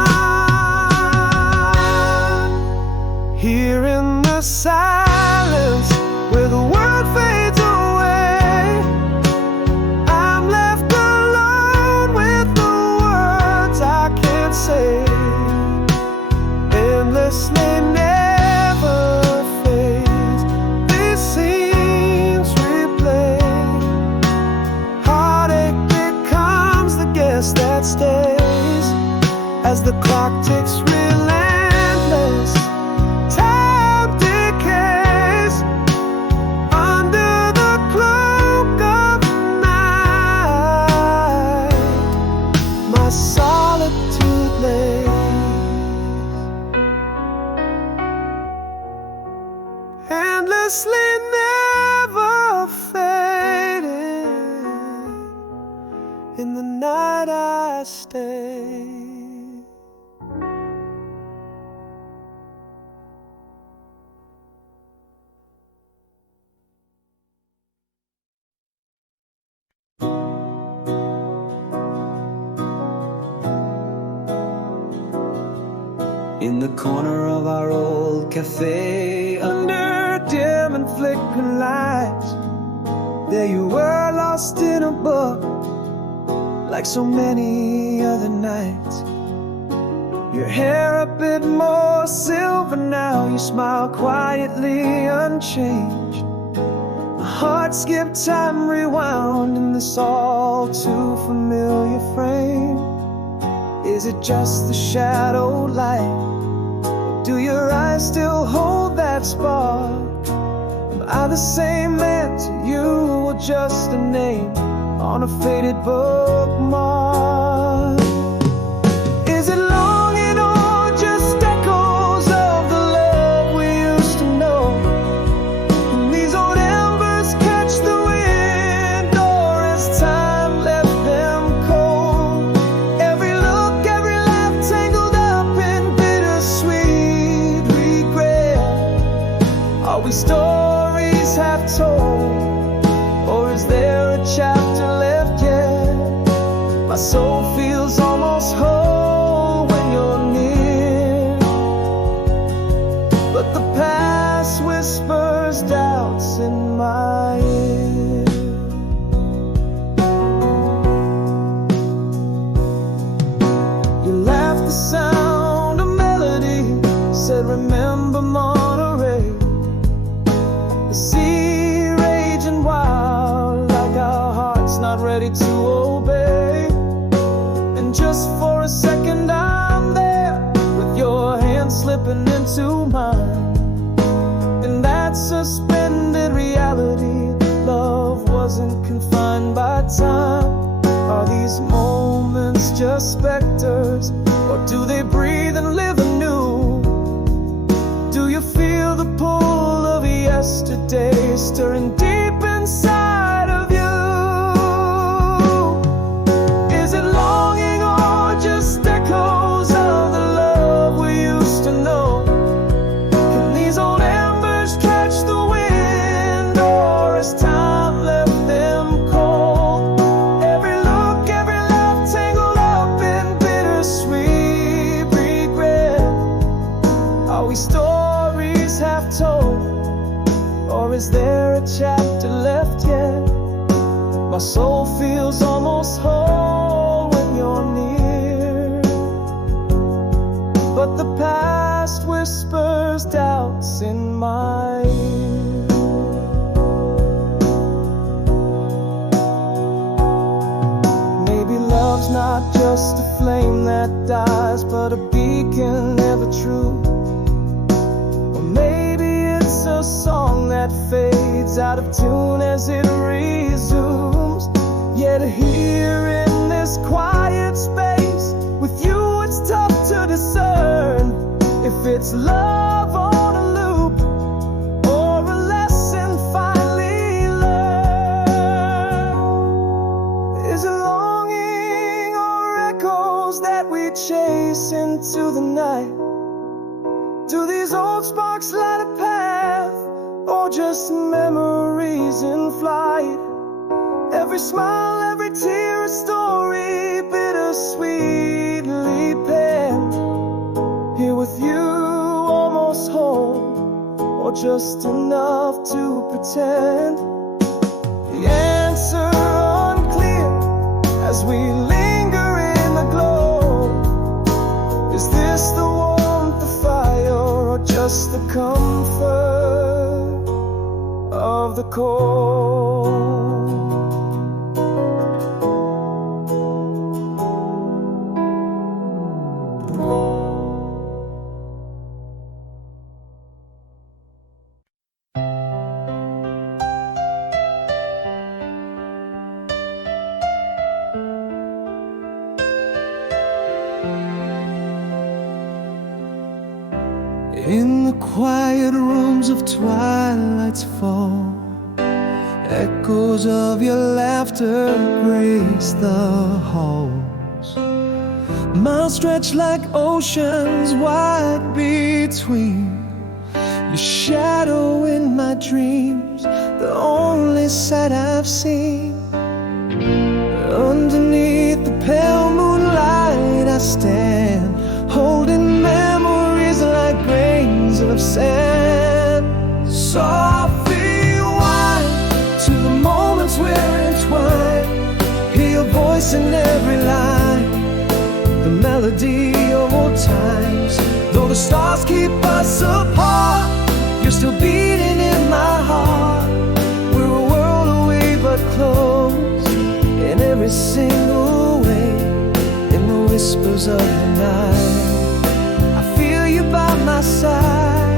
Here in the silence, where the world fades away, I'm left alone with the words I can't say. Endlessly never fades, these scenes replay. Heartache becomes the guest that stays as the clock ticks relentless. Time decays under the cloak of night. My solitude lays endlessly never fading. In the night I stay. In the corner of our old cafe, Under dim and flickering lights, there you were, lost in a book, like so many other nights. Your hair a bit more silver now, you smile quietly unchanged. My heart skipped time, rewound in this all too familiar frame. Is it just the shadow light? Or do your eyes still hold that spark? Am I the same man to you, or just a name on a faded bookmark? Is it longing or just echoes of the love we used to know? And these old embers catch the wind, or as time left them cold? Every look, every laugh tangled up in bittersweet regret. Are we stories half told, or is there a chapter left yet? My soul feels almost whole when you're near, but the past whispers doubts in my ear. You laughed the sound of melody, said remember Monterey. The sea raging wild, like our hearts not ready to obey. And just for a second I'm there, with your hand slipping into mine. In that suspended reality, love wasn't confined by time. Are these moments just specters, or do they breathe and live anew? Do you feel the pull of yesterday stirring deep inside of you? Is it longing or just echoes of the love we used to know? Can these old embers catch the wind, or has time left them cold? Every look, every laugh tangled up in bittersweet regret. Are we stories half told, or is there a chapter left yet? My soul feels almost whole when you're near, but the past whispers doubts in my ear. Maybe love's not just a flame that dies, but a beacon ever true. Or maybe it's a song that fades out of tune as it resumes. Yet here in this quiet space, with you it's tough to discern if it's love on a loop, or a sparks light a path, or just memories in flight. Every smile, every tear, a story bittersweetly penned. Here with you, almost home, or just enough to pretend. The answer unclear as we linger in the glow. Is this the warmth, the fire, or just the comfort of the cold? In the quiet rooms of twilight's fall, echoes of your laughter grace the halls. Miles stretch like oceans wide between. Your shadow in my dreams, the only sight I've seen. Underneath the pale moonlight I stand, holding memories like grains of sand. Softly wind to the moments we're entwined. Hear your voice in every line, the melody of old times. Though the stars keep us apart, you're still beating in my heart. We're a world away but close in every single way. In the whispers of the night, I feel you by my side.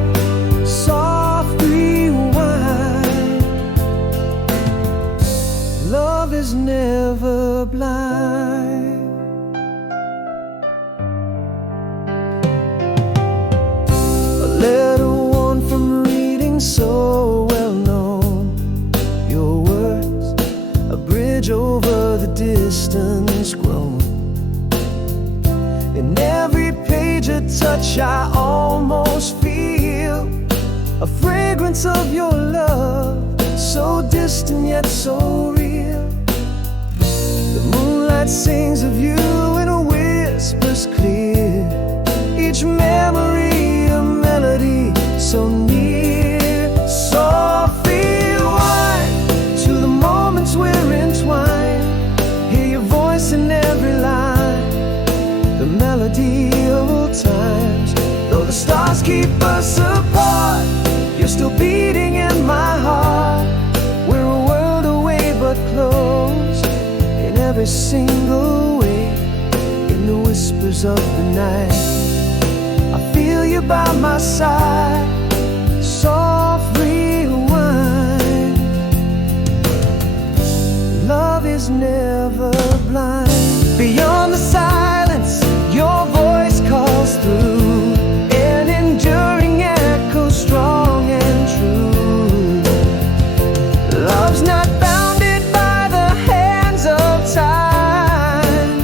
Soft rewind. Love is never blind. A letter worn from reading so well known. Your words, a bridge over the distance grown. In every page a touch I almost feel, a fragrance of your love, so distant yet so real. The moonlight sings of you in a whispers clear. Each memory a melody so near. Softly wind to the moments we're entwined. Hear your voice in every line, the melody of old times. Though the stars keep us apart, you're still beating in my heart. We're a world away but close in every single way. In the whispers of the night, I feel you by my side. Soft rewind. Love is never blind. Beyond the silence, your voice calls through, an enduring echo, strong and true. Love's not bounded by the hands of time.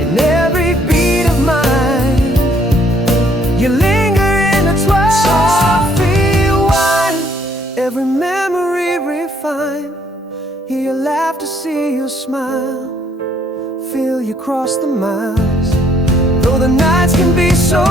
In every beat of mine, you linger in the twilight. Softly wind, every memory refined. Hear your laughter, see your smile, feel you cross the miles. Though the nights can be so